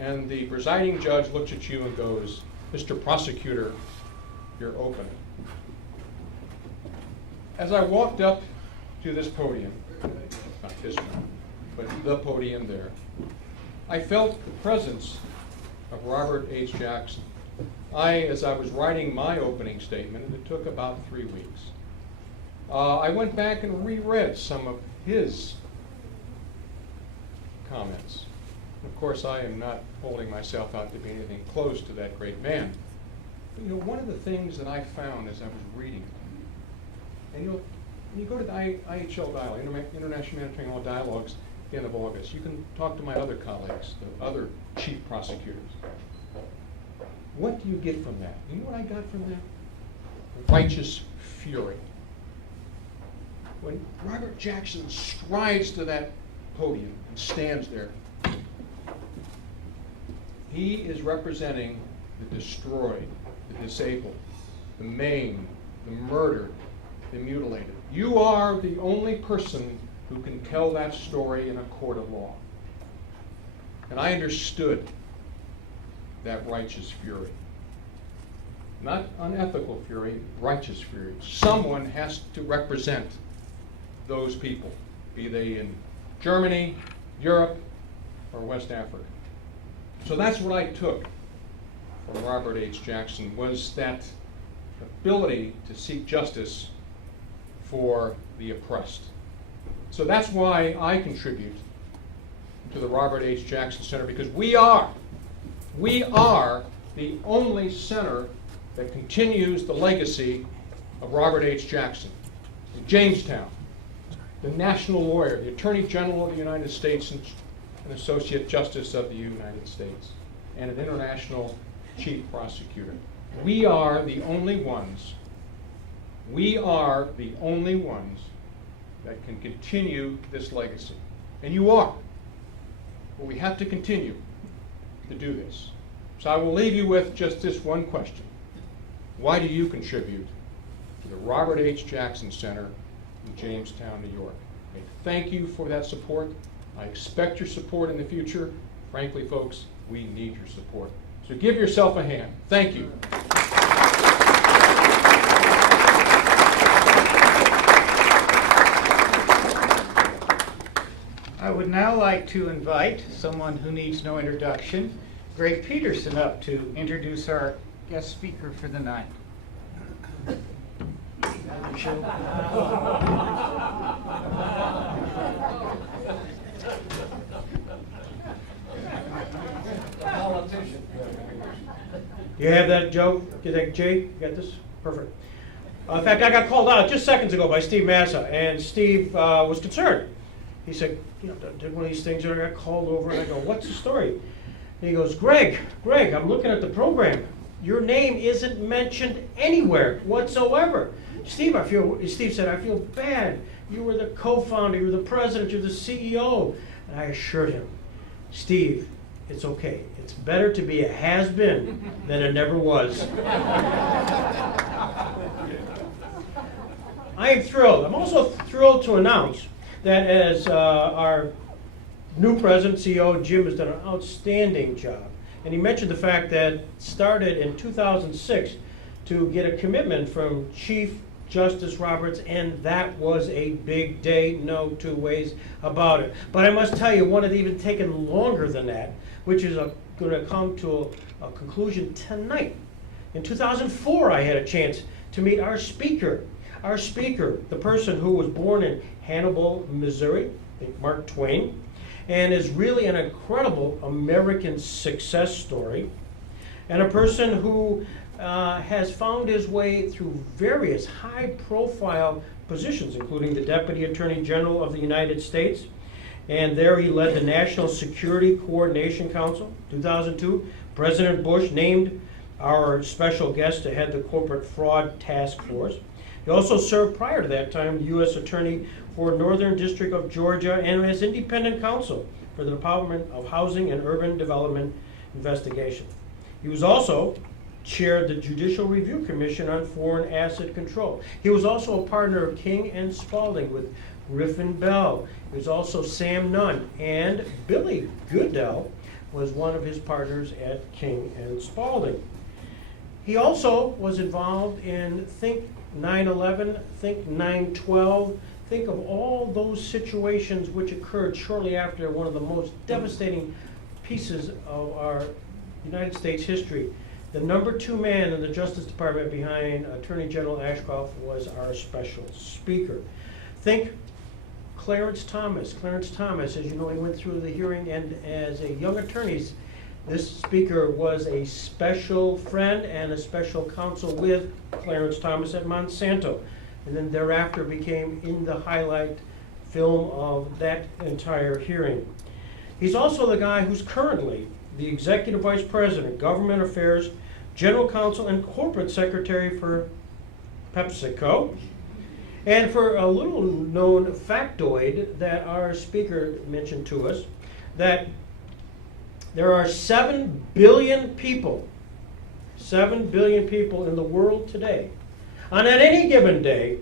and the presiding judge looks at you and goes, "Mr. Prosecutor, you're opening." As I walked up to this podium, not this one, but the podium there, I felt the presence of Robert H. Jackson. As I was writing my opening statement, and it took about 3 weeks, I went back and reread some of his comments. Of course, I am not holding myself out to be anything close to that great man. But, one of the things that I found as I was reading, and when you go to the IHL Dialogue, International Humanitarian Law Dialogues, at the end of August, you can talk to my other colleagues, the other chief prosecutors. What do you get from that? You know what I got from that? Righteous fury. When Robert Jackson strides to that podium and stands there, he is representing the destroyed, the disabled, the maimed, the murdered, the mutilated. You are the only person who can tell that story in a court of law. And I understood that righteous fury. Not unethical fury, righteous fury. Someone has to represent those people, be they in Germany, Europe, or West Africa. So that's what I took from Robert H. Jackson, was that ability to seek justice for the oppressed. So that's why I contribute to the Robert H. Jackson Center, because we are the only center that continues the legacy of Robert H. Jackson. In Jamestown, the national lawyer, the Attorney General of the United States, and an Associate Justice of the United States, and an international chief prosecutor. We are the only ones that can continue this legacy. And you are. But we have to continue to do this. So I will leave you with just this one question. Why do you contribute to the Robert H. Jackson Center in Jamestown, New York? And thank you for that support. I expect your support in the future. Frankly, folks, we need your support. So give yourself a hand. Thank you. I would now like to invite someone who needs no introduction, Greg Peterson, up to introduce our guest speaker for the night. You have that, Joe? Get that, Jay? You got this? Perfect. In fact, I got called out just seconds ago by Steve Massa, and Steve was concerned. He said, you know, did one of these things, and I got called over, and I go, what's the story? And he goes, Greg, I'm looking at the program. Your name isn't mentioned anywhere whatsoever. Steve said, I feel bad. You were the co-founder, you were the president, you're the CEO. And I assured him, Steve, it's okay. It's better to be a has-been than a never was. I am thrilled. I'm also thrilled to announce that as our new president, CEO, Jim, has done an outstanding job. And he mentioned the fact that started in 2006 to get a commitment from Chief Justice Roberts, and that was a big day, no two ways about it. But I must tell you, one had even taken longer than that, which is going to come to a conclusion tonight. In 2004, I had a chance to meet our speaker, the person who was born in Hannibal, Missouri, Mark Twain, and is really an incredible American success story, and a person who has found his way through various high-profile positions, including the Deputy Attorney General of the United States, and there he led the National Security Coordination Council. 2002, President Bush named our special guest to head the Corporate Fraud Task Force. He also served prior to that time U.S. Attorney for Northern District of Georgia and as independent counsel for the Department of Housing and Urban Development Investigation. He was also chaired the Judicial Review Commission on Foreign Asset Control. He was also a partner of King and Spalding with Griffin Bell. He was also Sam Nunn, and Billy Goodell was one of his partners at King and Spalding. He also was involved in Think 9/11, Think 9/12, think of all those situations which occurred shortly after one of the most devastating pieces of our United States history. The number 2 man in the Justice Department behind Attorney General Ashcroft was our special speaker. Think Clarence Thomas. Clarence Thomas, as you know, he went through the hearing, and as a young attorney, this speaker was a special friend and a special counsel with Clarence Thomas at Monsanto, and then thereafter became in the highlight film of that entire hearing. He's also the guy who's currently the Executive Vice President, Government Affairs, General Counsel, and Corporate Secretary for PepsiCo. And for a little known factoid that our speaker mentioned to us, that there are 7 billion people in the world today. And at any given day,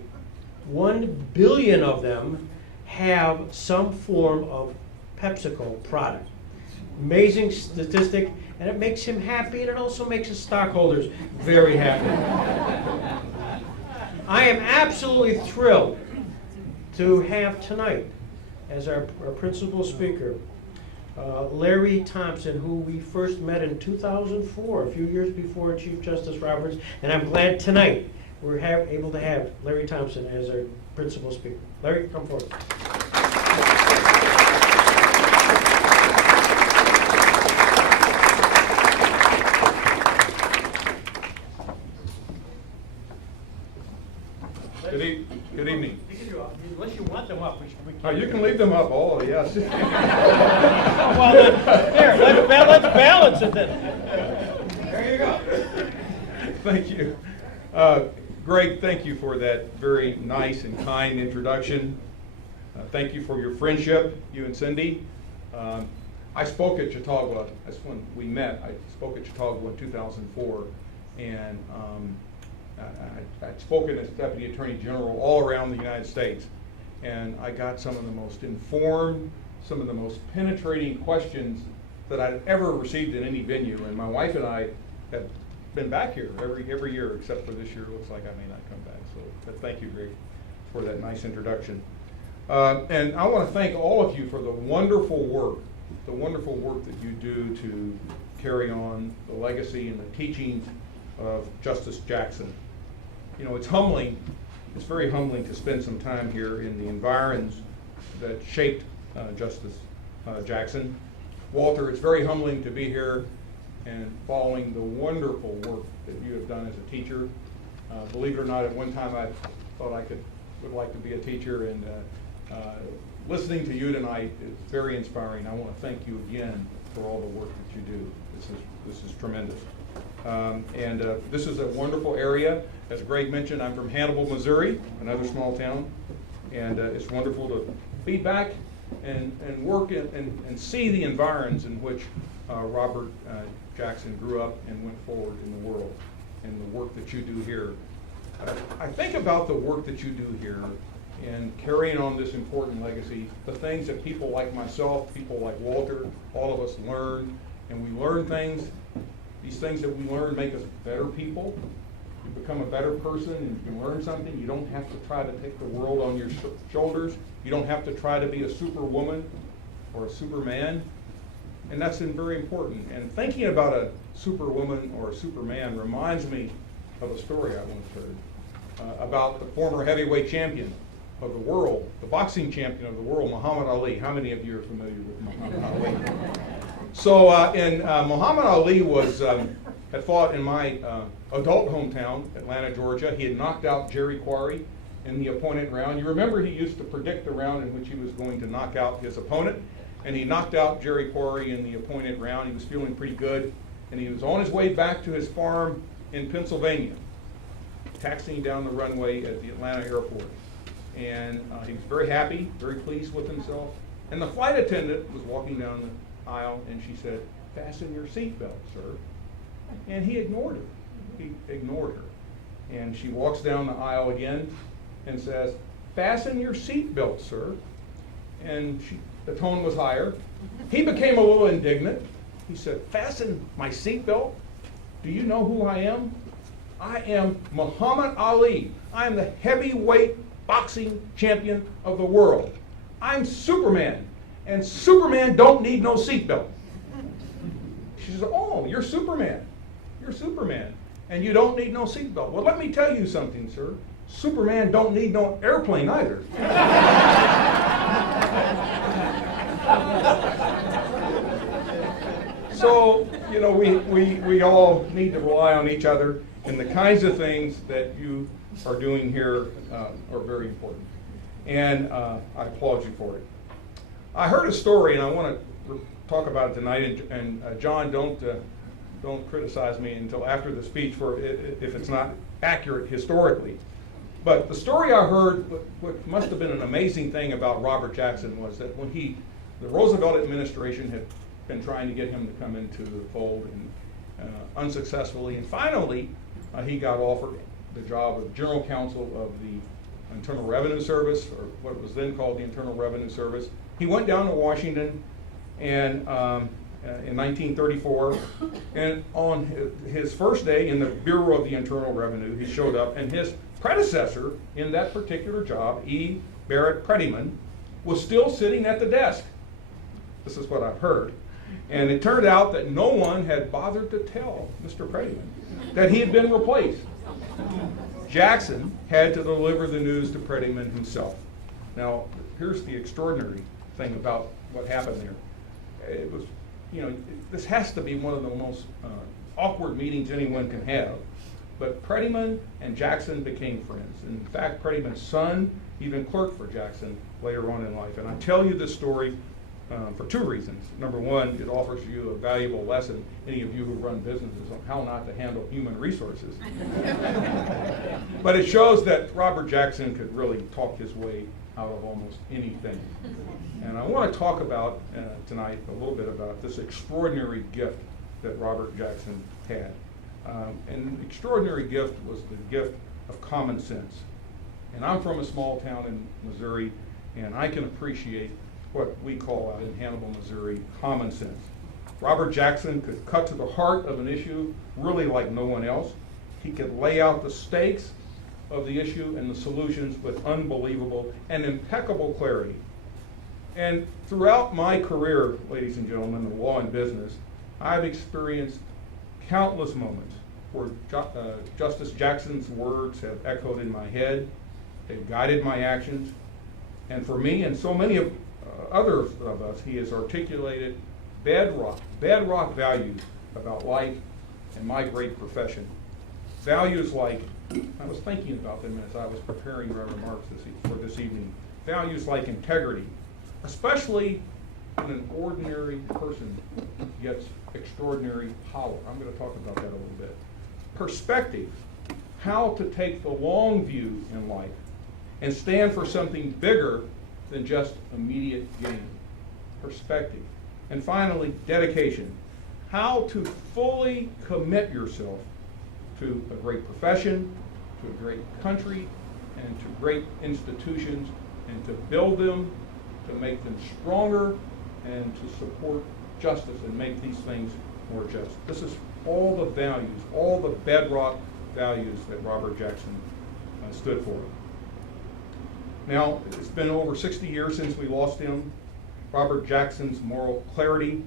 1 billion of them have some form of PepsiCo product. Amazing statistic, and it makes him happy, and it also makes his stockholders very happy. I am absolutely thrilled to have tonight as our principal speaker, Larry Thompson, who we first met in 2004, a few years before Chief Justice Roberts, and I'm glad tonight we're able to have Larry Thompson as our principal speaker. Larry, come forward. Good evening. Unless you want them up, we You can leave them up, all, yes. Well, then, here, let's balance it then. There you go. Thank you. Greg, thank you for that very nice and kind introduction. Thank you for your friendship, you and Cindy. I spoke at Chautauqua, that's when we met. I spoke at Chautauqua in 2004, and I'd spoken as Deputy Attorney General all around the United States, and I got some of the most informed, some of the most penetrating questions that I'd ever received in any venue, and my wife and I have been back here every year, except for this year. It looks like I may not come back, so but thank you, Greg, for that nice introduction. And I want to thank all of you for the wonderful work that you do to carry on the legacy and the teachings of Justice Jackson. You know, it's humbling it's very humbling to spend some time here in the environs that shaped Justice Jackson. Walter, it's very humbling to be here and following the wonderful work that you have done as a teacher. Believe it or not, at one time I thought I would like to be a teacher, and listening to you tonight is very inspiring. I want to thank you again for all the work that you do. This is tremendous. This is a wonderful area. As Greg mentioned, I'm from Hannibal, Missouri, another small town, and it's wonderful to be back and work and see the environs in which Robert Jackson grew up and went forward in the world, and the work that you do here. I think about the work that you do here and carrying on this important legacy, the things that people like myself, people like Walter, all of us learn, and we learn things. These things that we learn make us better people. You become a better person and you learn something. You don't have to try to take the world on your shoulders. You don't have to try to be a superwoman or a superman. And that's very important. And thinking about a superwoman or a superman reminds me of a story I once heard about the former heavyweight champion of the world, the boxing champion of the world, Muhammad Ali. How many of you are familiar with Muhammad Ali? So, Muhammad Ali had fought in my adult hometown, Atlanta, Georgia. He had knocked out Jerry Quarry in the appointed round. You remember he used to predict the round in which he was going to knock out his opponent, and he knocked out Jerry Quarry in the appointed round. He was feeling pretty good, and he was on his way back to his farm in Pennsylvania, taxiing down the runway at the Atlanta airport. And he was very happy, very pleased with himself. And the flight attendant was walking down the aisle, and she said, "Fasten your seatbelt, sir." And he ignored her. He ignored her. And she walks down the aisle again and says, "Fasten your seatbelt, sir." And the tone was higher. He became a little indignant. He said, "Fasten my seatbelt? Do you know who I am? I am Muhammad Ali. I am the heavyweight boxing champion of the world. I'm Superman, and Superman don't need no seatbelt." She says, "Oh, you're Superman. You're Superman, and you don't need no seatbelt. Well, let me tell you something, sir. Superman don't need no airplane either." So, we all need to rely on each other, and the kinds of things that you are doing here are very important. And I applaud you for it. I heard a story, and I want to talk about it tonight. And John, don't criticize me until after the speech if it's not accurate historically. But the story I heard, what must have been an amazing thing about Robert Jackson, was that when the Roosevelt administration had been trying to get him to come into the fold, and unsuccessfully, and finally he got offered the job of General Counsel of the Internal Revenue Service, or what was then called the Internal Revenue Service. He went down to Washington and in 1934, and on his first day in the Bureau of the Internal Revenue, he showed up, and his predecessor in that particular job, E. Barrett Prettyman, was still sitting at the desk. This is what I've heard. And it turned out that no one had bothered to tell Mr. Prettyman that he had been replaced. Jackson had to deliver the news to Prettyman himself. Now, here's the extraordinary thing about what happened there. It was, this has to be one of the most awkward meetings anyone can have. But Prettyman and Jackson became friends. In fact, Prettyman's son even clerked for Jackson later on in life. And I tell you this story for two reasons. Number one, it offers you a valuable lesson, any of you who run businesses, on how not to handle human resources. But it shows that Robert Jackson could really talk his way out of almost anything. And I want to talk about tonight a little bit about this extraordinary gift that Robert Jackson had. And the extraordinary gift was the gift of common sense. And I'm from a small town in Missouri, and I can appreciate what we call out in Hannibal, Missouri, common sense. Robert Jackson could cut to the heart of an issue really like no one else. He could lay out the stakes of the issue and the solutions with unbelievable and impeccable clarity. And throughout my career, ladies and gentlemen, in law and business, I've experienced countless moments where Justice Jackson's words have echoed in my head, They've guided my actions. And for me and so many of others of us, he has articulated bedrock values about life and my great profession. Values like, I was thinking about them as I was preparing my remarks for this evening. Values like integrity, especially when an ordinary person gets extraordinary power. I'm going to talk about that a little bit. Perspective, how to take the long view in life and stand for something bigger than just immediate gain. Perspective. And finally, dedication, how to fully commit yourself to a great profession, to a great country, and to great institutions, and to build them, to make them stronger, and to support justice and make these things more just. This is all the values, all the bedrock values that Robert Jackson stood for. Now, it's been over 60 years since we lost him. Robert Jackson's moral clarity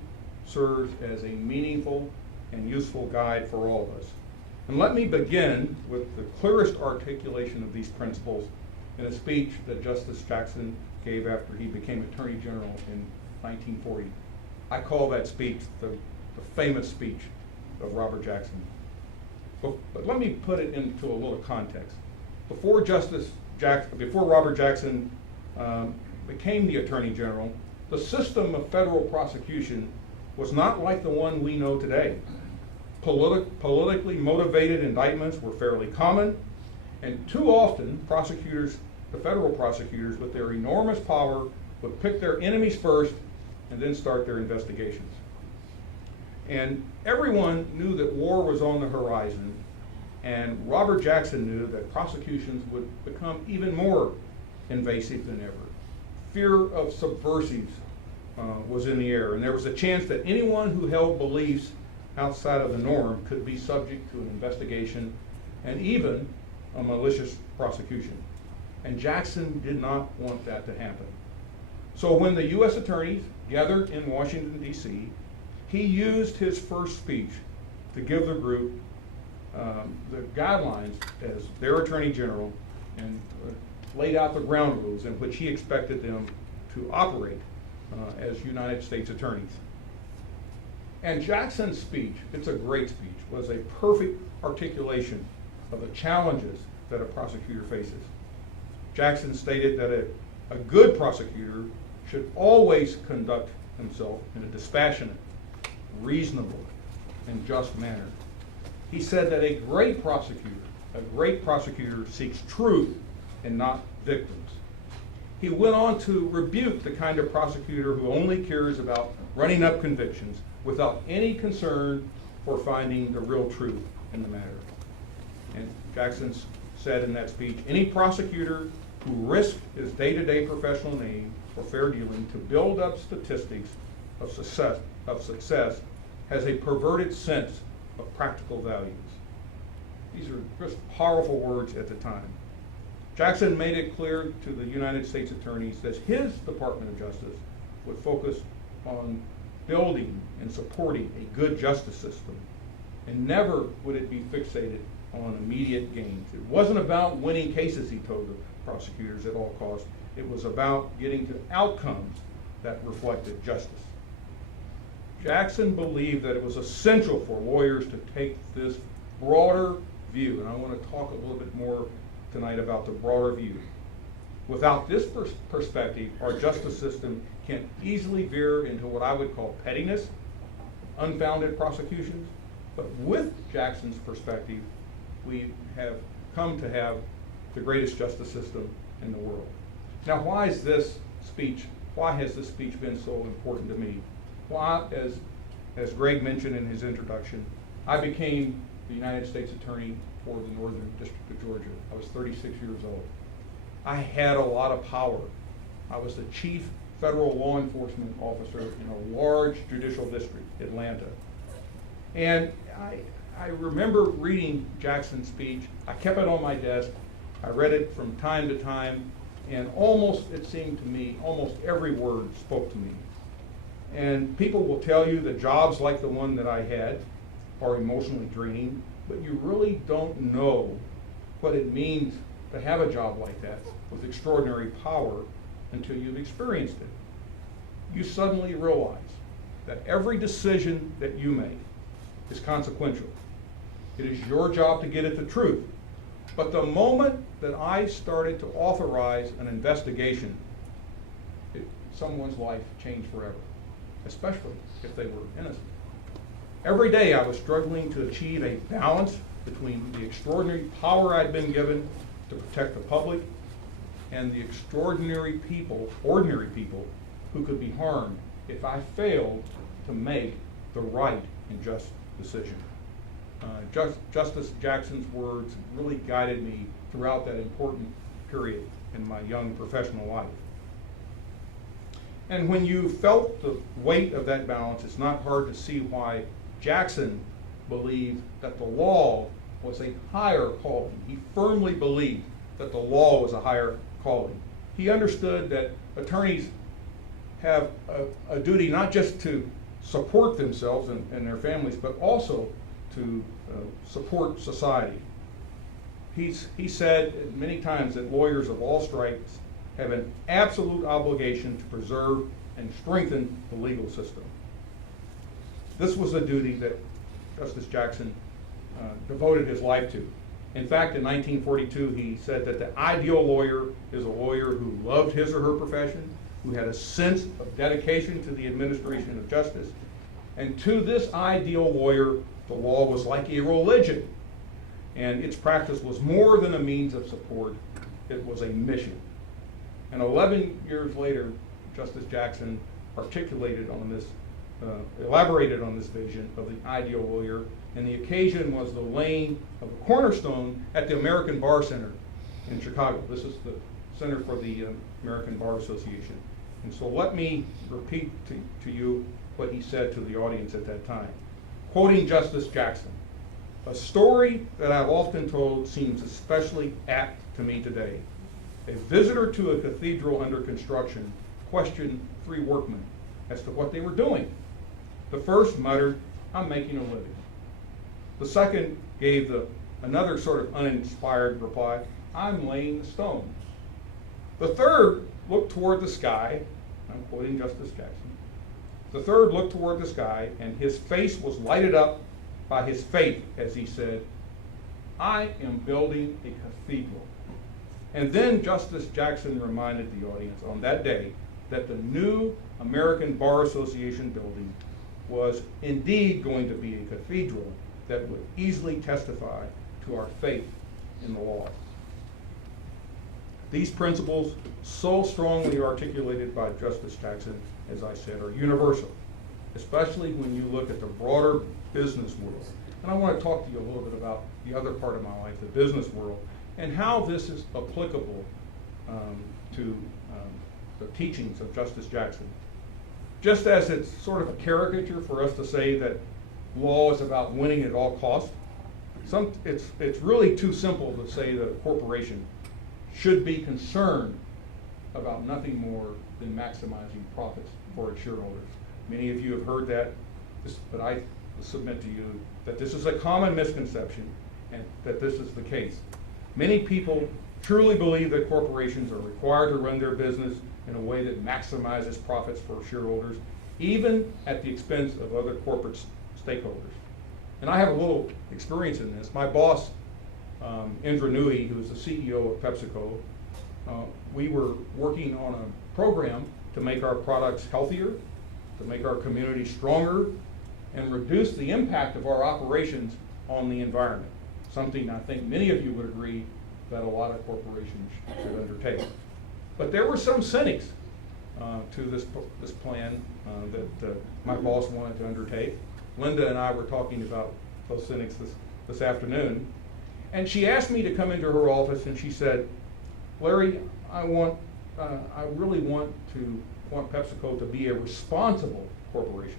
serves as a meaningful and useful guide for all of us. And let me begin with the clearest articulation of these principles in a speech that Justice Jackson gave after he became Attorney General in 1940. I call that speech the famous speech of Robert Jackson. But let me put it into a little context. Before Robert Jackson became the Attorney General, the system of federal prosecution was not like the one we know today. Politically motivated indictments were fairly common, and too often the federal prosecutors with their enormous power would pick their enemies first and then start their investigations. And everyone knew that war was on the horizon, and Robert Jackson knew that prosecutions would become even more invasive than ever. Fear of subversives was in the air, and there was a chance that anyone who held beliefs outside of the norm could be subject to an investigation and even a malicious prosecution. And Jackson did not want that to happen. So when the U.S. attorneys gathered in Washington, D.C., he used his first speech to give the group the guidelines as their Attorney General and laid out the ground rules in which he expected them to operate as United States attorneys. And Jackson's speech, it's a great speech, was a perfect articulation of the challenges that a prosecutor faces. Jackson stated that a good prosecutor should always conduct himself in a dispassionate, reasonable, and just manner. He said that a great prosecutor seeks truth and not victims. He went on to rebuke the kind of prosecutor who only cares about running up convictions without any concern for finding the real truth in the matter. And Jackson said in that speech, any prosecutor who risks his day-to-day professional name for fair dealing to build up statistics of success has a perverted sense of practical values. These are just powerful words at the time. Jackson made it clear to the United States attorneys that his Department of Justice would focus on building and supporting a good justice system, and never would it be fixated on immediate gains. It wasn't about winning cases, he told the prosecutors, at all costs. It was about getting to outcomes that reflected justice. Jackson believed that it was essential for lawyers to take this broader view, and I want to talk a little bit more tonight about the broader view. Without this perspective, our justice system can easily veer into what I would call pettiness, unfounded prosecutions. But with Jackson's perspective, we have come to have the greatest justice system in the world. Now, why has this speech been so important to me? Well, as Greg mentioned in his introduction, I became the United States Attorney for the Northern District of Georgia. I was 36 years old. I had a lot of power. I was the chief federal law enforcement officer in a large judicial district, Atlanta. And I remember reading Jackson's speech. I kept it on my desk. I read it from time to time, and it seemed to me, almost every word spoke to me. And people will tell you that jobs like the one that I had are emotionally draining, but you really don't know what it means to have a job like that with extraordinary power until you've experienced it. You suddenly realize that every decision that you make is consequential. It is your job to get at the truth. But the moment that I started to authorize an investigation, someone's life changed forever, especially if they were innocent. Every day I was struggling to achieve a balance between the extraordinary power I'd been given to protect the public and the extraordinary people, ordinary people, who could be harmed if I failed to make the right and just decision. Justice Jackson's words really guided me throughout that important period in my young professional life. And when you felt the weight of that balance, it's not hard to see why Jackson believed that the law was a higher calling. He firmly believed that the law was a higher calling. He understood that attorneys have a duty not just to support themselves and their families, but also to support society. He said many times that lawyers of all stripes have an absolute obligation to preserve and strengthen the legal system. This was a duty that Justice Jackson devoted his life to. In fact, in 1942, he said that the ideal lawyer is a lawyer who loved his or her profession, who had a sense of dedication to the administration of justice. And to this ideal lawyer, the law was like a religion, and its practice was more than a means of support, it was a mission. And 11 years later, Justice Jackson elaborated on this vision of the ideal lawyer, and the occasion was the laying of a cornerstone at the American Bar Center in Chicago. This is the Center for the American Bar Association. And so let me repeat to you what he said to the audience at that time. Quoting Justice Jackson, "A story that I've often told seems especially apt to me today. A visitor to a cathedral under construction questioned 3 workmen as to what they were doing. The first muttered, 'I'm making a living.' The second gave another sort of uninspired reply, 'I'm laying the stones.' The third looked toward the sky," I'm quoting Justice Jackson, "the third looked toward the sky, and his face was lighted up by his faith as he said, 'I am building a cathedral.'" And then Justice Jackson reminded the audience on that day that the new American Bar Association building was indeed going to be a cathedral that would easily testify to our faith in the law. These principles, so strongly articulated by Justice Jackson, as I said, are universal, especially when you look at the broader business world. And I want to talk to you a little bit about the other part of my life, the business world, and how this is applicable to the teachings of Justice Jackson. Just as it's sort of a caricature for us to say that law is about winning at all costs, it's really too simple to say that a corporation should be concerned about nothing more than maximizing profits for its shareholders. Many of you have heard that, but I submit to you that this is a common misconception and that this is the case. Many people truly believe that corporations are required to run their business in a way that maximizes profits for shareholders, even at the expense of other corporate stakeholders. And I have a little experience in this. My boss, Indra Nui, who is the CEO of PepsiCo, we were working on a program to make our products healthier, to make our community stronger, and reduce the impact of our operations on the environment, something I think many of you would agree that a lot of corporations should undertake. But there were some cynics to this plan that my boss wanted to undertake. Linda and I were talking about those cynics this afternoon, and she asked me to come into her office, and she said, "Larry, I really want PepsiCo to be a responsible corporation.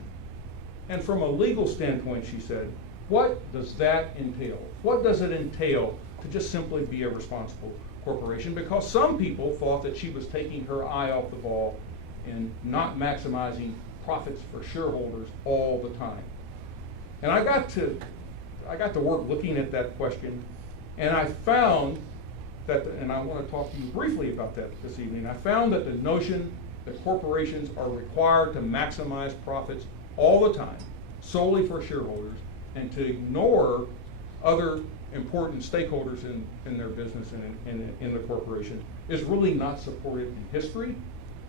And from a legal standpoint," she said, "what does that entail? What does it entail to just simply be a responsible corporation?" Because some people thought that she was taking her eye off the ball and not maximizing profits for shareholders all the time. And I got to work looking at that question, and I found that, and I want to talk to you briefly about that this evening, I found that the notion that corporations are required to maximize profits all the time, solely for shareholders, and to ignore other important stakeholders in their business and in the corporation is really not supported in history,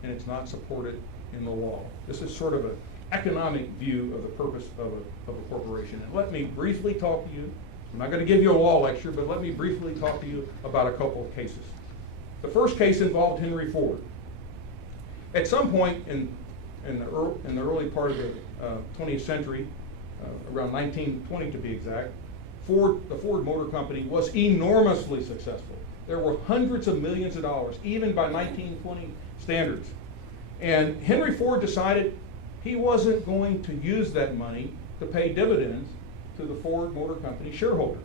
and it's not supported in the law. This is sort of an economic view of the purpose of a corporation. And let me briefly talk to you, I'm not going to give you a law lecture, but let me briefly talk to you about a couple of cases. The first case involved Henry Ford. At some point in the early part of the 20th century, around 1920 to be exact, the Ford Motor Company was enormously successful. There were hundreds of millions of dollars, even by 1920 standards. And Henry Ford decided he wasn't going to use that money to pay dividends to the Ford Motor Company shareholders.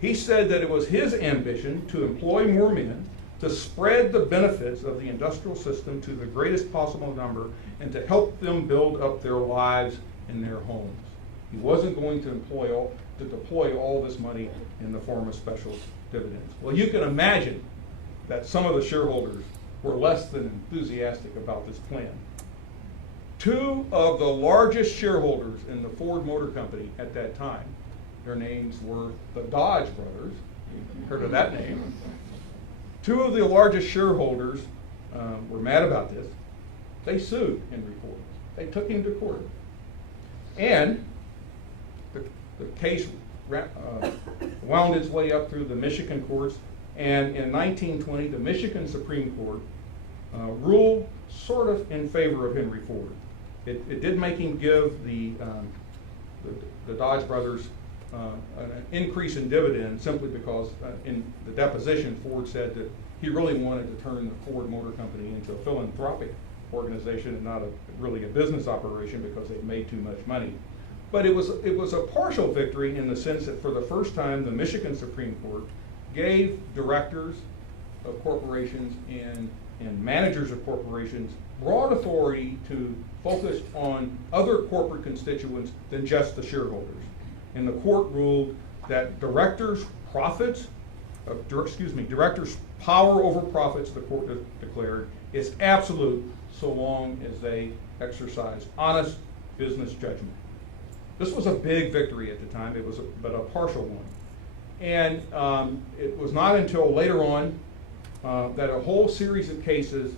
He said that it was his ambition to employ more men, to spread the benefits of the industrial system to the greatest possible number, and to help them build up their lives and their homes. He wasn't going to deploy all this money in the form of special dividends. Well, you can imagine that some of the shareholders were less than enthusiastic about this plan. Two of the largest shareholders in the Ford Motor Company at that time, their names were the Dodge brothers. You've heard of that name. Two of the largest shareholders were mad about this. They sued Henry Ford. They took him to court. And the case wound its way up through the Michigan courts, and in 1920, the Michigan Supreme Court ruled sort of in favor of Henry Ford. It did make him give the Dodge brothers an increase in dividend simply because in the deposition, Ford said that he really wanted to turn the Ford Motor Company into a philanthropic organization and not really a business operation because they made too much money. But it was a partial victory in the sense that for the first time, the Michigan Supreme Court gave directors of corporations and managers of corporations broad authority to focus on other corporate constituents than just the shareholders. And the court ruled that directors' power over profits, the court declared, is absolute so long as they exercise honest business judgment. This was a big victory at the time, but a partial one. And it was not until later on that a whole series of cases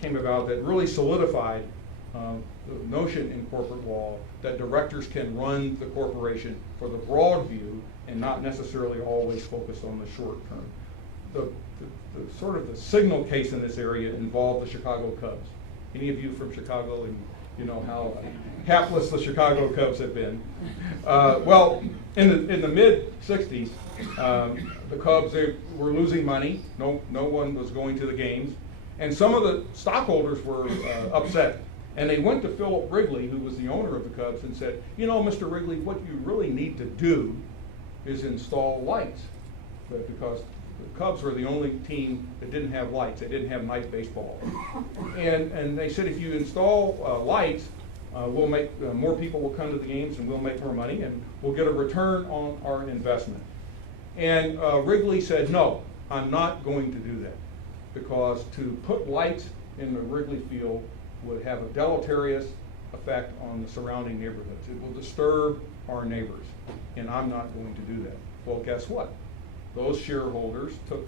came about that really solidified the notion in corporate law that directors can run the corporation for the broad view and not necessarily always focus on the short term. The sort of the signal case in this area involved the Chicago Cubs. Any of you from Chicago, and you know how hapless the Chicago Cubs have been. Well, in the mid-'60s, the Cubs, they were losing money. No one was going to the games. And some of the stockholders were upset. And they went to Philip Wrigley, who was the owner of the Cubs, and said, you know, Mr. Wrigley, what you really need to do is install lights. Because the Cubs were the only team that didn't have lights. They didn't have night baseball. And they said, if you install lights, we'll make more people will come to the games, and we'll make more money, and we'll get a return on our investment. And Wrigley said, no, I'm not going to do that, because to put lights in the Wrigley Field would have a deleterious effect on the surrounding neighborhoods. It will disturb our neighbors, and I'm not going to do that. Well, guess what? Those shareholders took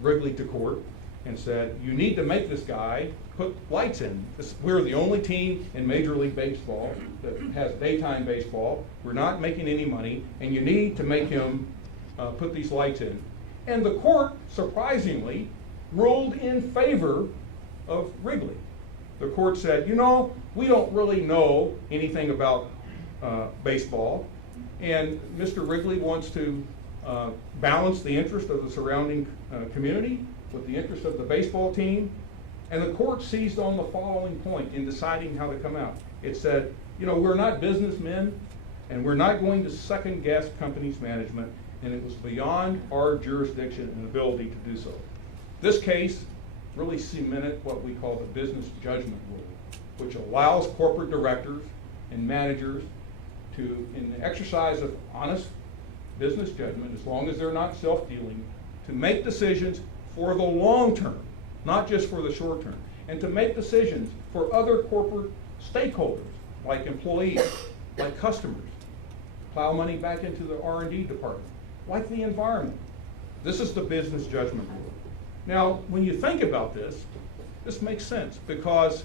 Wrigley to court and said, you need to make this guy put lights in. We're the only team in Major League Baseball that has daytime baseball. We're not making any money, and you need to make him put these lights in. And the court, surprisingly, ruled in favor of Wrigley. The court said, you know, we don't really know anything about baseball, and Mr. Wrigley wants to balance the interest of the surrounding community with the interest of the baseball team. And the court seized on the following point in deciding how to come out. It said, you know, we're not businessmen, and we're not going to second guess companies' management, and it was beyond our jurisdiction and ability to do so. This case really cemented what we call the business judgment rule, which allows corporate directors and managers to, in the exercise of honest business judgment, as long as they're not self-dealing, to make decisions for the long term, not just for the short term, and to make decisions for other corporate stakeholders, like employees, like customers, plow money back into the R&D department, like the environment. This is the business judgment rule. Now, when you think about this, this makes sense, because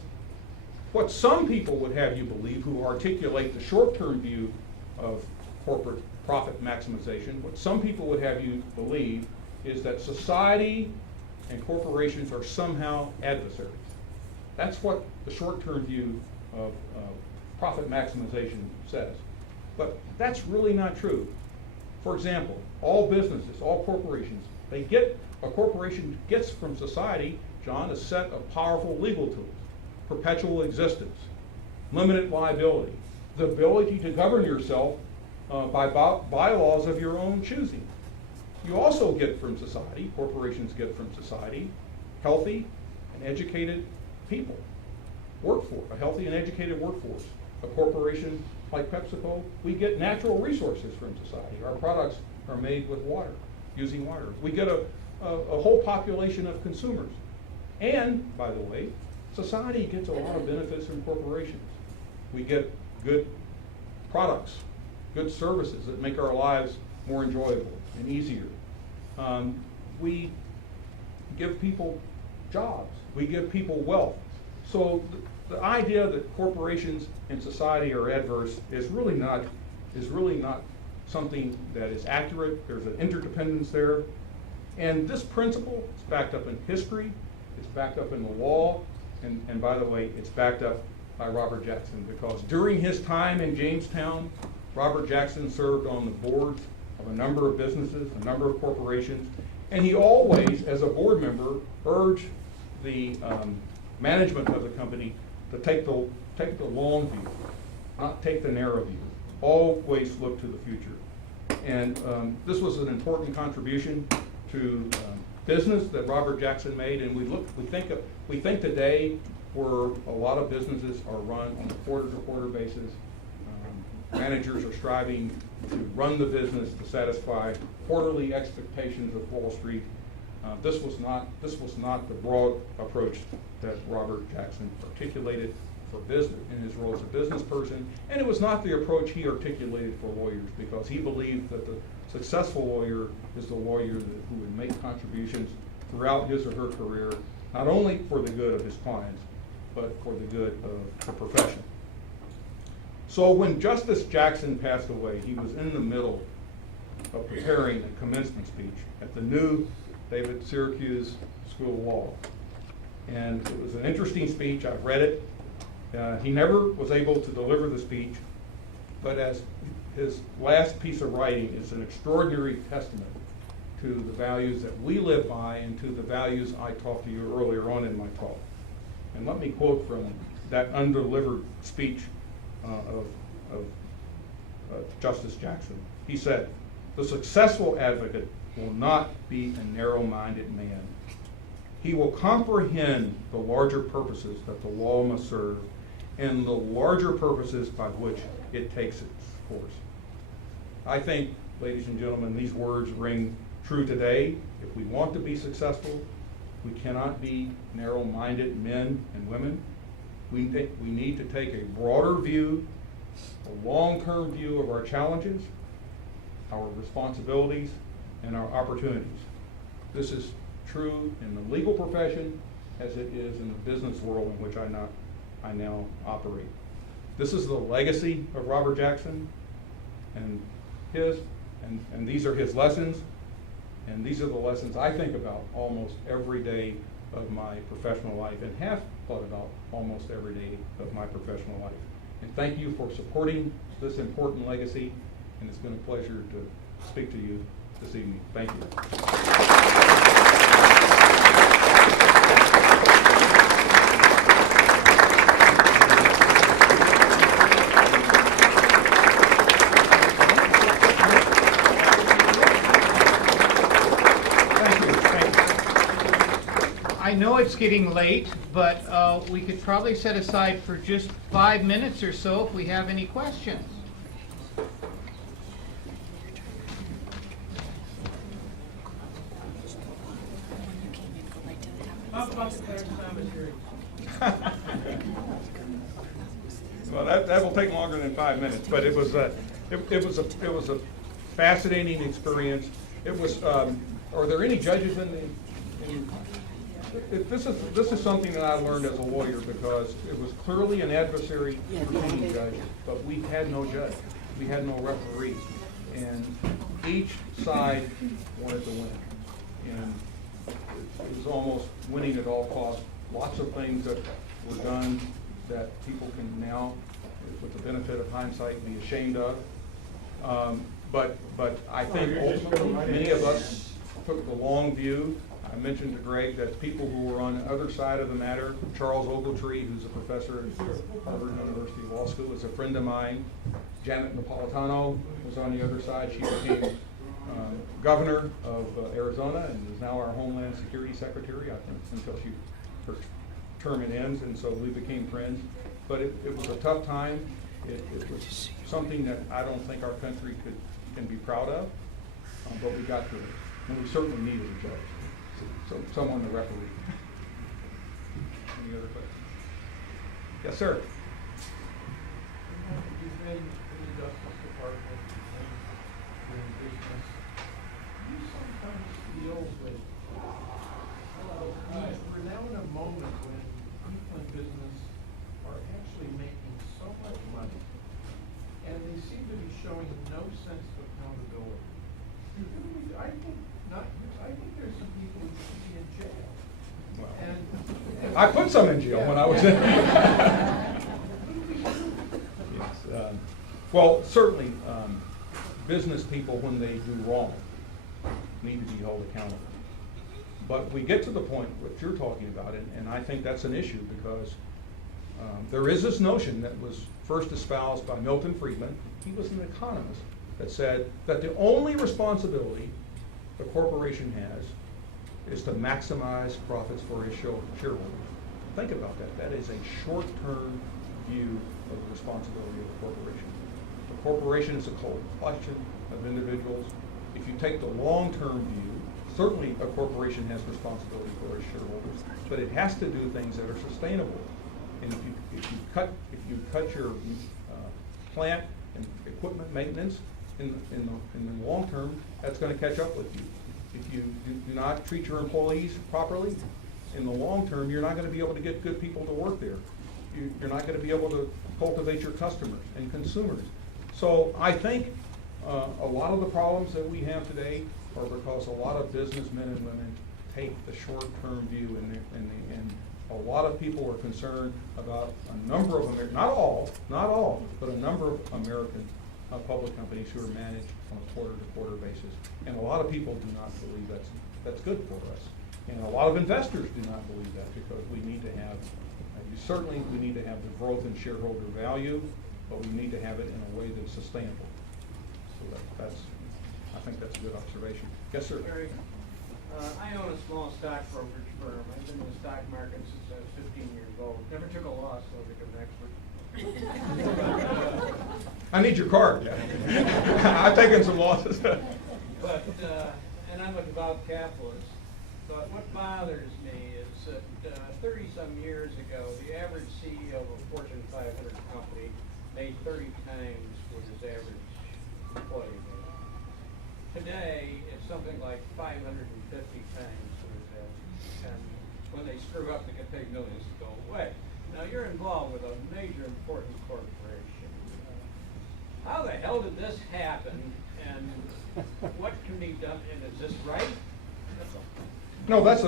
what some people would have you believe who articulate the short-term view of corporate profit maximization, what some people would have you believe is that society and corporations are somehow adversaries. That's what the short-term view of profit maximization says. But that's really not true. For example, all businesses, all corporations, a corporation gets from society, John, a set of powerful legal tools: perpetual existence, limited liability, the ability to govern yourself by bylaws of your own choosing. You also get from society, corporations get from society, healthy and educated people, workforce, a healthy and educated workforce. A corporation like PepsiCo, we get natural resources from society. Our products are made with water, using water. We get a whole population of consumers. And, by the way, society gets a lot of benefits from corporations. We get good products, good services that make our lives more enjoyable and easier. We give people jobs. We give people wealth. So the idea that corporations and society are adverse is really not something that is accurate. There's an interdependence there. And this principle is backed up in history, it's backed up in the law, and by the way, it's backed up by Robert Jackson, because during his time in Jamestown, Robert Jackson served on the boards of a number of businesses, a number of corporations, and he always, as a board member, urged the management of the company to take the long view, not take the narrow view. Always look to the future. And this was an important contribution to business that Robert Jackson made, and we think today where a lot of businesses are run on a quarter-to-quarter basis. Managers are striving to run the business to satisfy quarterly expectations of Wall Street. This was not the broad approach that Robert Jackson articulated for business in his role as a business person, and it was not the approach he articulated for lawyers, because he believed that the successful lawyer is the lawyer who would make contributions throughout his or her career, not only for the good of his clients, but for the good of the profession. So when Justice Jackson passed away, he was in the middle of preparing a commencement speech at the new David Syracuse School of Law. And it was an interesting speech. I've read it. He never was able to deliver the speech, but as his last piece of writing is an extraordinary testament to the values that we live by and to the values I talked to you earlier on in my talk. And let me quote from that undelivered speech of Justice Jackson. He said, "The successful advocate will not be a narrow-minded man. He will comprehend the larger purposes that the law must serve and the larger purposes by which it takes its course." I think, ladies and gentlemen, these words ring true today. If we want to be successful, we cannot be narrow-minded men and women. We need to take a broader view, a long-term view of our challenges, our responsibilities, and our opportunities. This is true in the legal profession as it is in the business world in which I now operate. This is the legacy of Robert Jackson, and these are his lessons, and these are the lessons I think about almost every day of my professional life, and have thought about almost every day of my professional life. And thank you for supporting this important legacy, and it's been a pleasure to speak to you this evening. Thank you. I know it's getting late, but we could probably set aside for just 5 minutes or so if we have any questions. How about the Clarence Thomas hearing? Well, that will take longer than 5 minutes, but it was a fascinating experience. It was. Are there any judges in this is something that I learned as a lawyer, because it was clearly an adversary proceeding, judge, but we had no judge, we had no referee, and each side wanted to win, and it was almost winning at all costs. Lots of things that were done that people can now, with the benefit of hindsight, be ashamed of. But I think ultimately many of us took the long view. I mentioned to Greg that people who were on the other side of the matter, Charles Ogletree, who's a professor at Harvard University Law School, is a friend of mine. Janet Napolitano was on the other side. She became governor of Arizona and is now our Homeland Security Secretary, I think, until her term ends, and so we became friends. But it was a tough time. It was something that I don't think our country can be proud of, but we got through it. And we certainly needed a judge, so someone to referee. Any other questions? Yes, sir. You've been in the Justice Department and doing business. Do you sometimes feel that we're now in a moment when people in business are actually making so much money, and they seem to be showing no sense of accountability? I think there's some people who should be in jail. Well, I put some in jail when I was in. Yes, well, certainly, business people, when they do wrong, need to be held accountable. But we get to the point what you're talking about, and I think that's an issue, because there is this notion that was first espoused by Milton Friedman. He was an economist that said that the only responsibility a corporation has is to maximize profits for his shareholders. Think about that. That is a short-term view of the responsibility of a corporation. The corporation is a collection of individuals. If you take the long-term view, certainly a corporation has responsibility for its shareholders, but it has to do things that are sustainable. And if you cut your plant and equipment maintenance in the long term, that's going to catch up with you. If you do not treat your employees properly, in the long term, you're not going to be able to get good people to work there. You're not going to be able to cultivate your customers and consumers. So I think a lot of the problems that we have today are because a lot of businessmen and women take the short-term view, and a lot of people are concerned about a number of American, not all, but a number of American public companies who are managed on a quarter-to-quarter basis. And a lot of people do not believe that's good for us. And a lot of investors do not believe that, because we need to have, certainly we need to have the growth in shareholder value, but we need to have it in a way that's sustainable. So I think that's a good observation. Yes, sir. Gary, I own a small stock brokerage firm. I've been in the stock market since I was 15 years old. Never took a loss, so I become an expert. I need your card. I've taken some losses. And I'm a devout capitalist. But what bothers me is that 30-some years ago, the average CEO of a Fortune 500 company made 30 times what his average employee made. Today, it's something like 550 times what his average. And when they screw up, they get paid millions to go away. Now, you're involved with a major important corporation. How the hell did this happen, and what can be done, and is this right? That's all. No, that's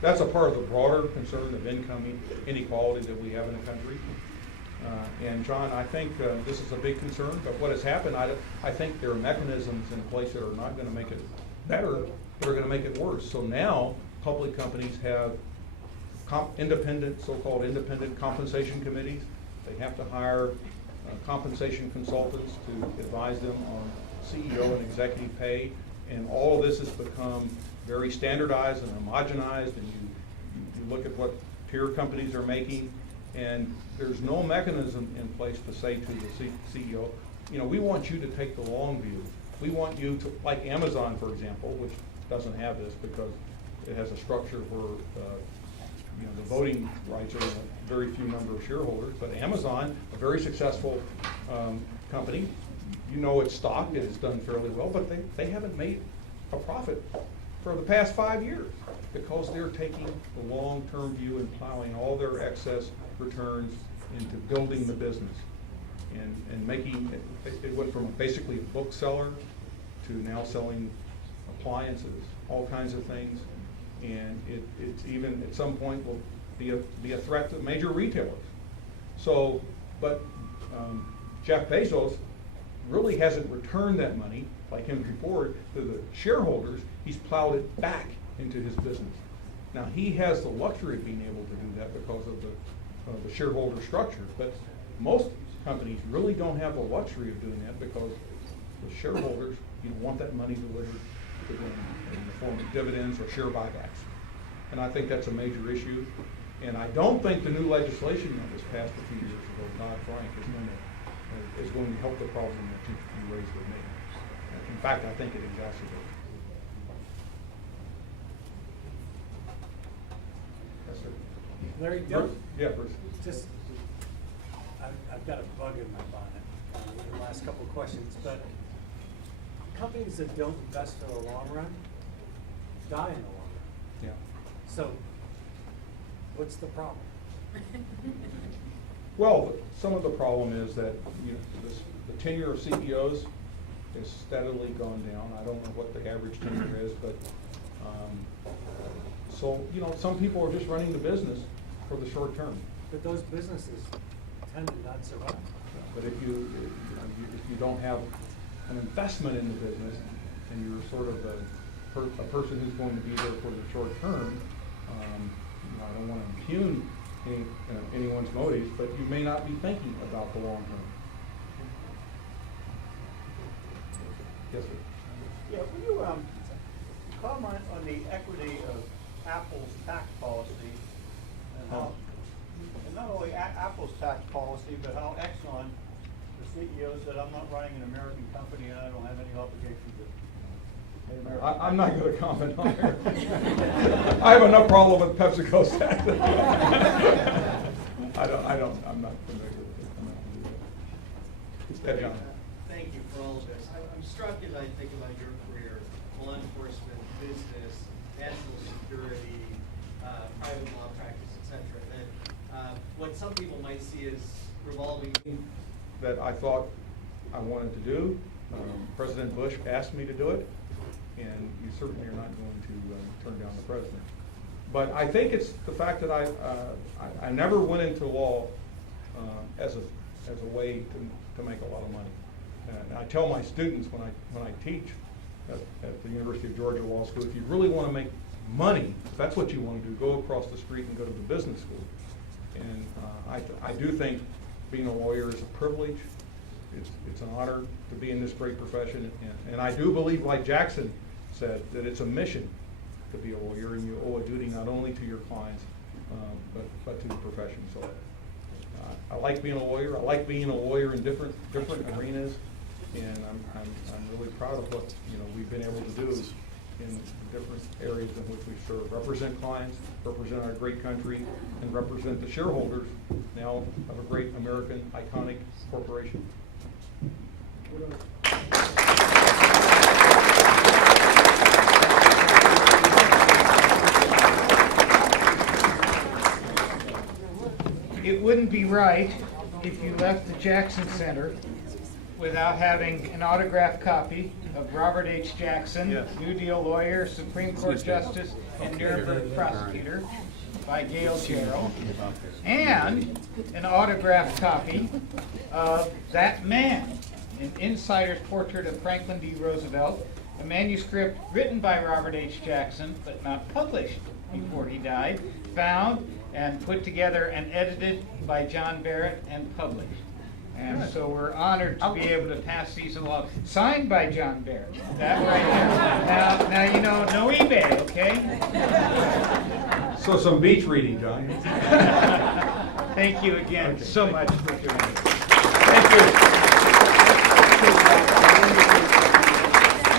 that's a part of the broader concern of income inequality that we have in the country. And John, I think this is a big concern, but what has happened, I think there are mechanisms in place that are not going to make it better, that are going to make it worse. So now public companies have so-called independent compensation committees. They have to hire compensation consultants to advise them on CEO and executive pay. And all of this has become very standardized and homogenized, and you look at what peer companies are making, and there's no mechanism in place to say to the CEO, we want you to take the long view. We want you to, like Amazon, for example, which doesn't have this because it has a structure where the voting rights are in a very few number of shareholders. But Amazon, a very successful company, its stock, it has done fairly well, but they haven't made a profit for the past 5 years because they're taking the long-term view and plowing all their excess returns into building the business and making it went from basically a bookseller to now selling appliances, all kinds of things, and it's even at some point will be a threat to major retailers. So, but Jeff Bezos really hasn't returned that money like Henry Ford to the shareholders. He's plowed it back into his business. Now he has the luxury of being able to do that because of the shareholder structure, but most companies really don't have the luxury of doing that because the shareholders want that money delivered to them in the form of dividends or share buybacks. And I think that's a major issue. And I don't think the new legislation that was passed a few years ago, Dodd-Frank, is going to help the problem that you raised with me. In fact, I think it exacerbates it. Yes, sir. Larry, Yeah, Bruce. just, I've got a bug in my bonnet in the last couple of questions, but companies that don't invest for the long run die in the long run. Yeah. So, what's the problem? Well, some of the problem is that the tenure of CEOs has steadily gone down. I don't know what the average tenure is, but so some people are just running the business for the short term. But those businesses tend to not survive. But if you don't have an investment in the business and you're sort of a person who's going to be there for the short term, I don't want to impugn anyone's motives, but you may not be thinking about the long term. Yes, sir. Yeah, will you comment on the equity of Apple's tax policy and how, and not only Apple's tax policy, but how Exxon, the CEO, said, I'm not running an American company and I don't have any obligation to pay American tax." I'm not going to comment on it. I have enough problem with PepsiCo's tax. I'm not familiar with it. I'm not going to do that. Ed John. Thank you for all of this. I'm struck as I think about your career, law enforcement, business, national security, private law practice, etc., that what some people might see as revolving. That I thought I wanted to do. President Bush asked me to do it, and you certainly are not going to turn down the president. But I think it's the fact that I never went into law as a way to make a lot of money. And I tell my students when I teach at the University of Georgia Law School, if you really want to make money, if that's what you want to do, go across the street and go to the business school. And I do think being a lawyer is a privilege. It's an honor to be in this great profession. And I do believe, like Jackson said, that it's a mission to be a lawyer, and you owe a duty not only to your clients, but to the profession. So I like being a lawyer. I like being a lawyer in different arenas, and I'm really proud of what we've been able to do in different areas in which we serve. Represent clients, represent our great country, and represent the shareholders now of a great American iconic corporation. It wouldn't be right if you left the Jackson Center without having an autographed copy of Robert H. Jackson, Yes. New Deal lawyer, Supreme Court Justice, and Nuremberg prosecutor, by Gail Jarrell, and an autographed copy of That Man, an insider's portrait of Franklin D. Roosevelt, a manuscript written by Robert H. Jackson, but not published before he died, found and put together and edited by John Barrett and published. And so we're honored to be able to pass these along, signed by John Barrett. That right there. Now no eBay, okay? So some beach reading, John. Thank you again so much for doing this. Thank you.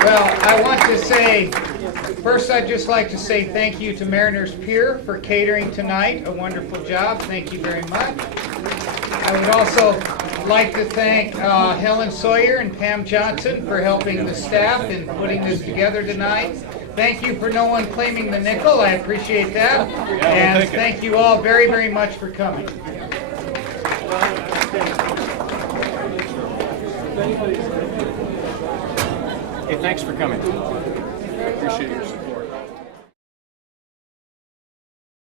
Well, I want to say First, I'd just like to say thank you to Mariners Pier for catering tonight. A wonderful job. Thank you very much. I would also like to thank Helen Sawyer and Pam Johnson for helping the staff in putting this together tonight. Thank you for no one claiming the nickel. I appreciate that. And thank you all very, very much for coming. Hey, thanks for coming. Appreciate your support.